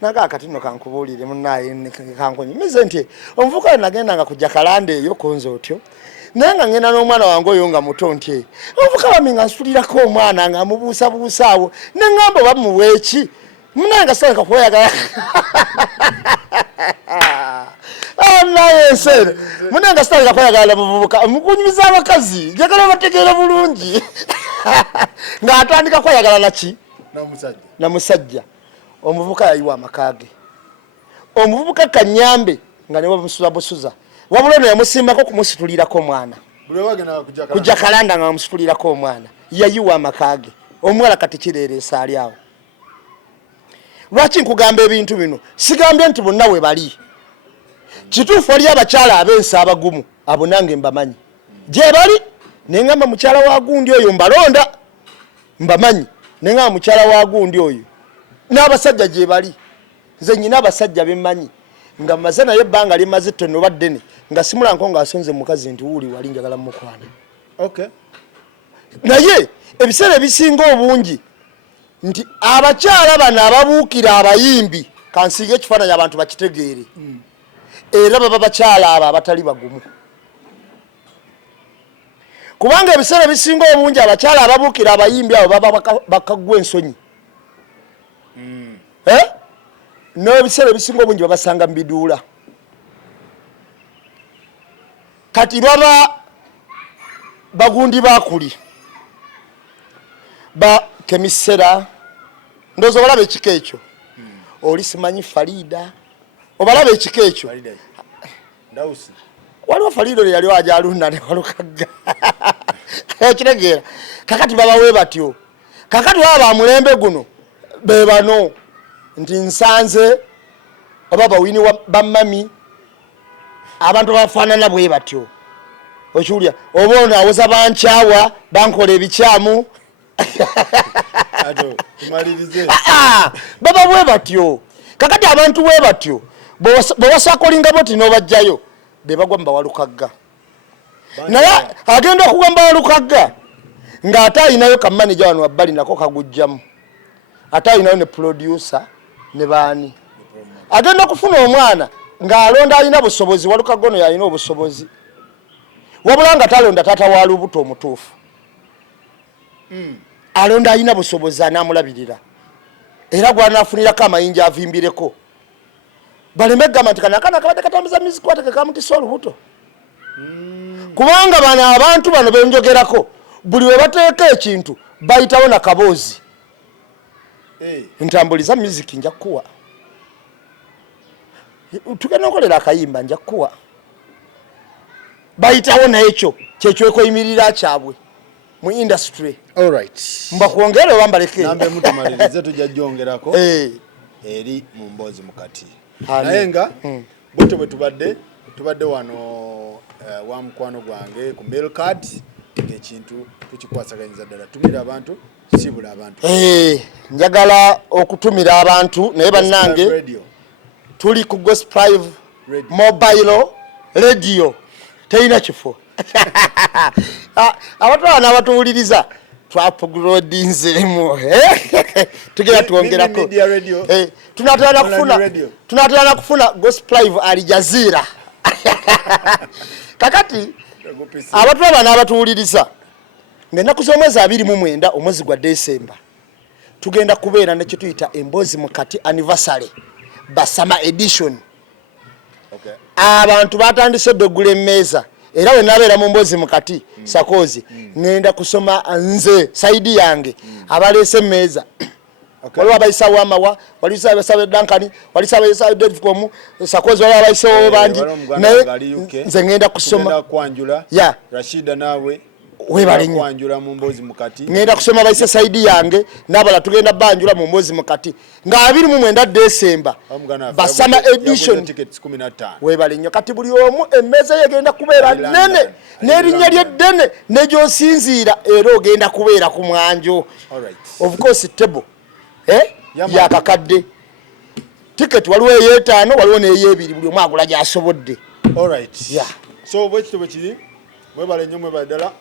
naga akati nno kankubuulire munnaye kankonyumize nti omuvubuka we nagendanga kujja kalanda eyo konza otyo naye nga ngenda n'omwana wange oyo nga muto nti omuvubuka wami nga nsulirako omwana nga amubuusabuusaawo ne ŋŋamba oba muweeki munnaye nga sitandika kweyagala naye enseera munnaye nga sitandika kweyagala muvubuka mukunyumiza abakazi njagala bategeera bulungi ng'atandika kweyagala naki na musajja omuvubuka yayiwa amakaage omuvubuka kanyambe nga ne bamusulabusuza wabula ono yamusimbako kumusitulirako omwana kujja kalanda nga bamusitulirako omwana yayiwa amakaage omuwala kati kireereesa ali awo lwaki nkugamba ebintu bino sigambye nti bonna we bali kituufu oli abakyala ab'ensi abagumu abo nange mbamanyi gye bali nengamba mukyala wa gundi oyo mbalonda mbamanyi nengamba mukyala wa gundi oyo n'abasajja gye bali nze nyina abasajja bemmanyi nga mmaze naye ebbanga limaze ttono oba ddene nga simulanko ng'asonze mukazi nti wuuli wali njagala mukwana naye ebiseera ebisinga obungi nti abakyala bano ababuukira abayimbi kansiige ekifaananyi abantu bakitegeere era baba bakyala abo abatali bagumu kubanga ebiseera ebisinga obungi abakyala ababuukira abayimbi abo baba bakaggwa ensonyi n'ebiseera ebisinga obungi babasanga mu biduula kati baba bagundi bakuli kemisera ndowooza obalaba ekika ekyo oli simanyi Farida obalaba ekika ekyo waliwo Farida yali waja alunda ne walukagga ekitegeera kakati babawe batyo kakati baba bamulembe guno be bano nti nsanze oba Bwiino bammami abantu bafaanana bwe batyo okiwulya oba ono awoza bankyawa bankola ebikyamu baba bwe batyo kakati abantu bwe batyo bwewasakolinga boti n'obajjayo be bagwa mbawalukagga naye agenda okugamba walukagga ng'ate ayinayo kammaneja wano wabbali nako kagujjamu ate ayinayo ne producer ne baani agenda okufuna omwana ng'alonda alina busobozi walukagga ono yalina obusobozi wabula nga talonda taata wa lubuto omutuufu alonda alina busobozi anaamulabirira era gwanaafunirako amayinja avimbireko baleme gamba nti kanakana kabadde katambuza music wateke kamutisa olubuto kubanga bano abantu bano benjogerako buli we bateeka ekintu bayitawo na kaboozi ntambuliza music nja kuwa tugenda okolera akayimba nja kuwa bayitawo naekyo kyekyo ekoyimirira kyabwe mu industry. All right. Mbakuongere oba mbaleke. Nambe mutumalirize tujja jongerako. Eri mu mbozi mukati. Naye nga bote bwe tubadde wano wa mukwano gwange ku mail card ekintu tukikwasaganyiriza ddala tumira abantu sibula abantu. Njagala okutumira abantu naye bannange tuli ku Gospel Mobile Radio teyina kifo. Abantu abatuwuliriza twapugrodinzemu tugera tuongerako tunatera kufuna Gospel Al Jazeera kakati abantu abana abatuwuliriza ng'ennaku z'omwezi 29 omwezi gwa December tugenda kubeera ne kituyita embozi mukati anniversary basama edition. Abantu batandise dogula emmeeza era we nabeera mu mbozi mukati sakozi ngenda kusoma nze saidi yange abaleese emmeeza waliwo abayisawo amawa waliwo abayisawo Duncan waliwo abayisawo Devcom Sakozi waliwo abayisawo bangi nze ngenda kusoma ya Rashida nawe webale nnyo kwanjula mu mbozi mukati ngenda kusoma bayise saidi yange n'abala tugenda banjula mu mbozi mukati nga 29 December basama edition tickets 15 webale nnyo kati buli omu emmeza yegenda kubeera nene n'erinnya ly'eddene n'egyosinziira era ogenda kubeera ku mwanjo of course table yakakadde ticket waliwo ey'etaano waliwo n'ey'ebiri buli omu agula gy'asobodde so bwekitabo kiri mwebale nnyo mwebale ddala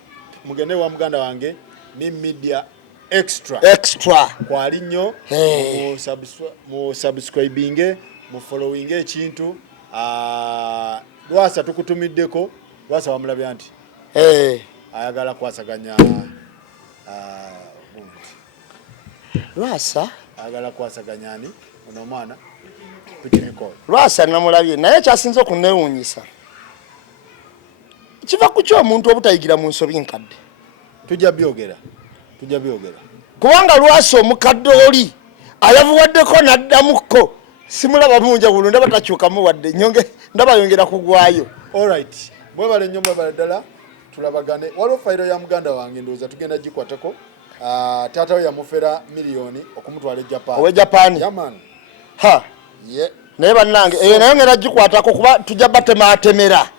mugende wa muganda wange ni media extra kwali nnyo mu subscribing mu following ekintu Lwasa tukutumiddeko Lwasa wamulabya nti ayagala kwasaganya Lwasa ayagala kwasaganya ani ono mwana Lwasa namulabye naye kyasinze okuneewuunyisa kiva ku ky'omuntu obutayigira mu nsobi nkadde tujja byogera kubanga Lwasa omukadde oli ayavuwaddeko n'addamuko simulaba munjawulo ndaba takyukamu wadde ndaba yongera kugwayo alright mwebale nnyo mwebale ddala tulabagane waliwo fayiro ya muganda wange ndowooza tugenda gikwatako taata we yamufera miliyoni okumutwala owe Japan yaman naye bannange eyo nayo ngenda gikwatako kuba tujja batematemera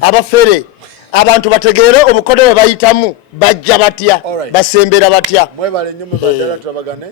abafere abantu bategeere obukodyo bwe bayitamu bajja batya basembera batya mwebale nnyo mwebale ddala tulabagane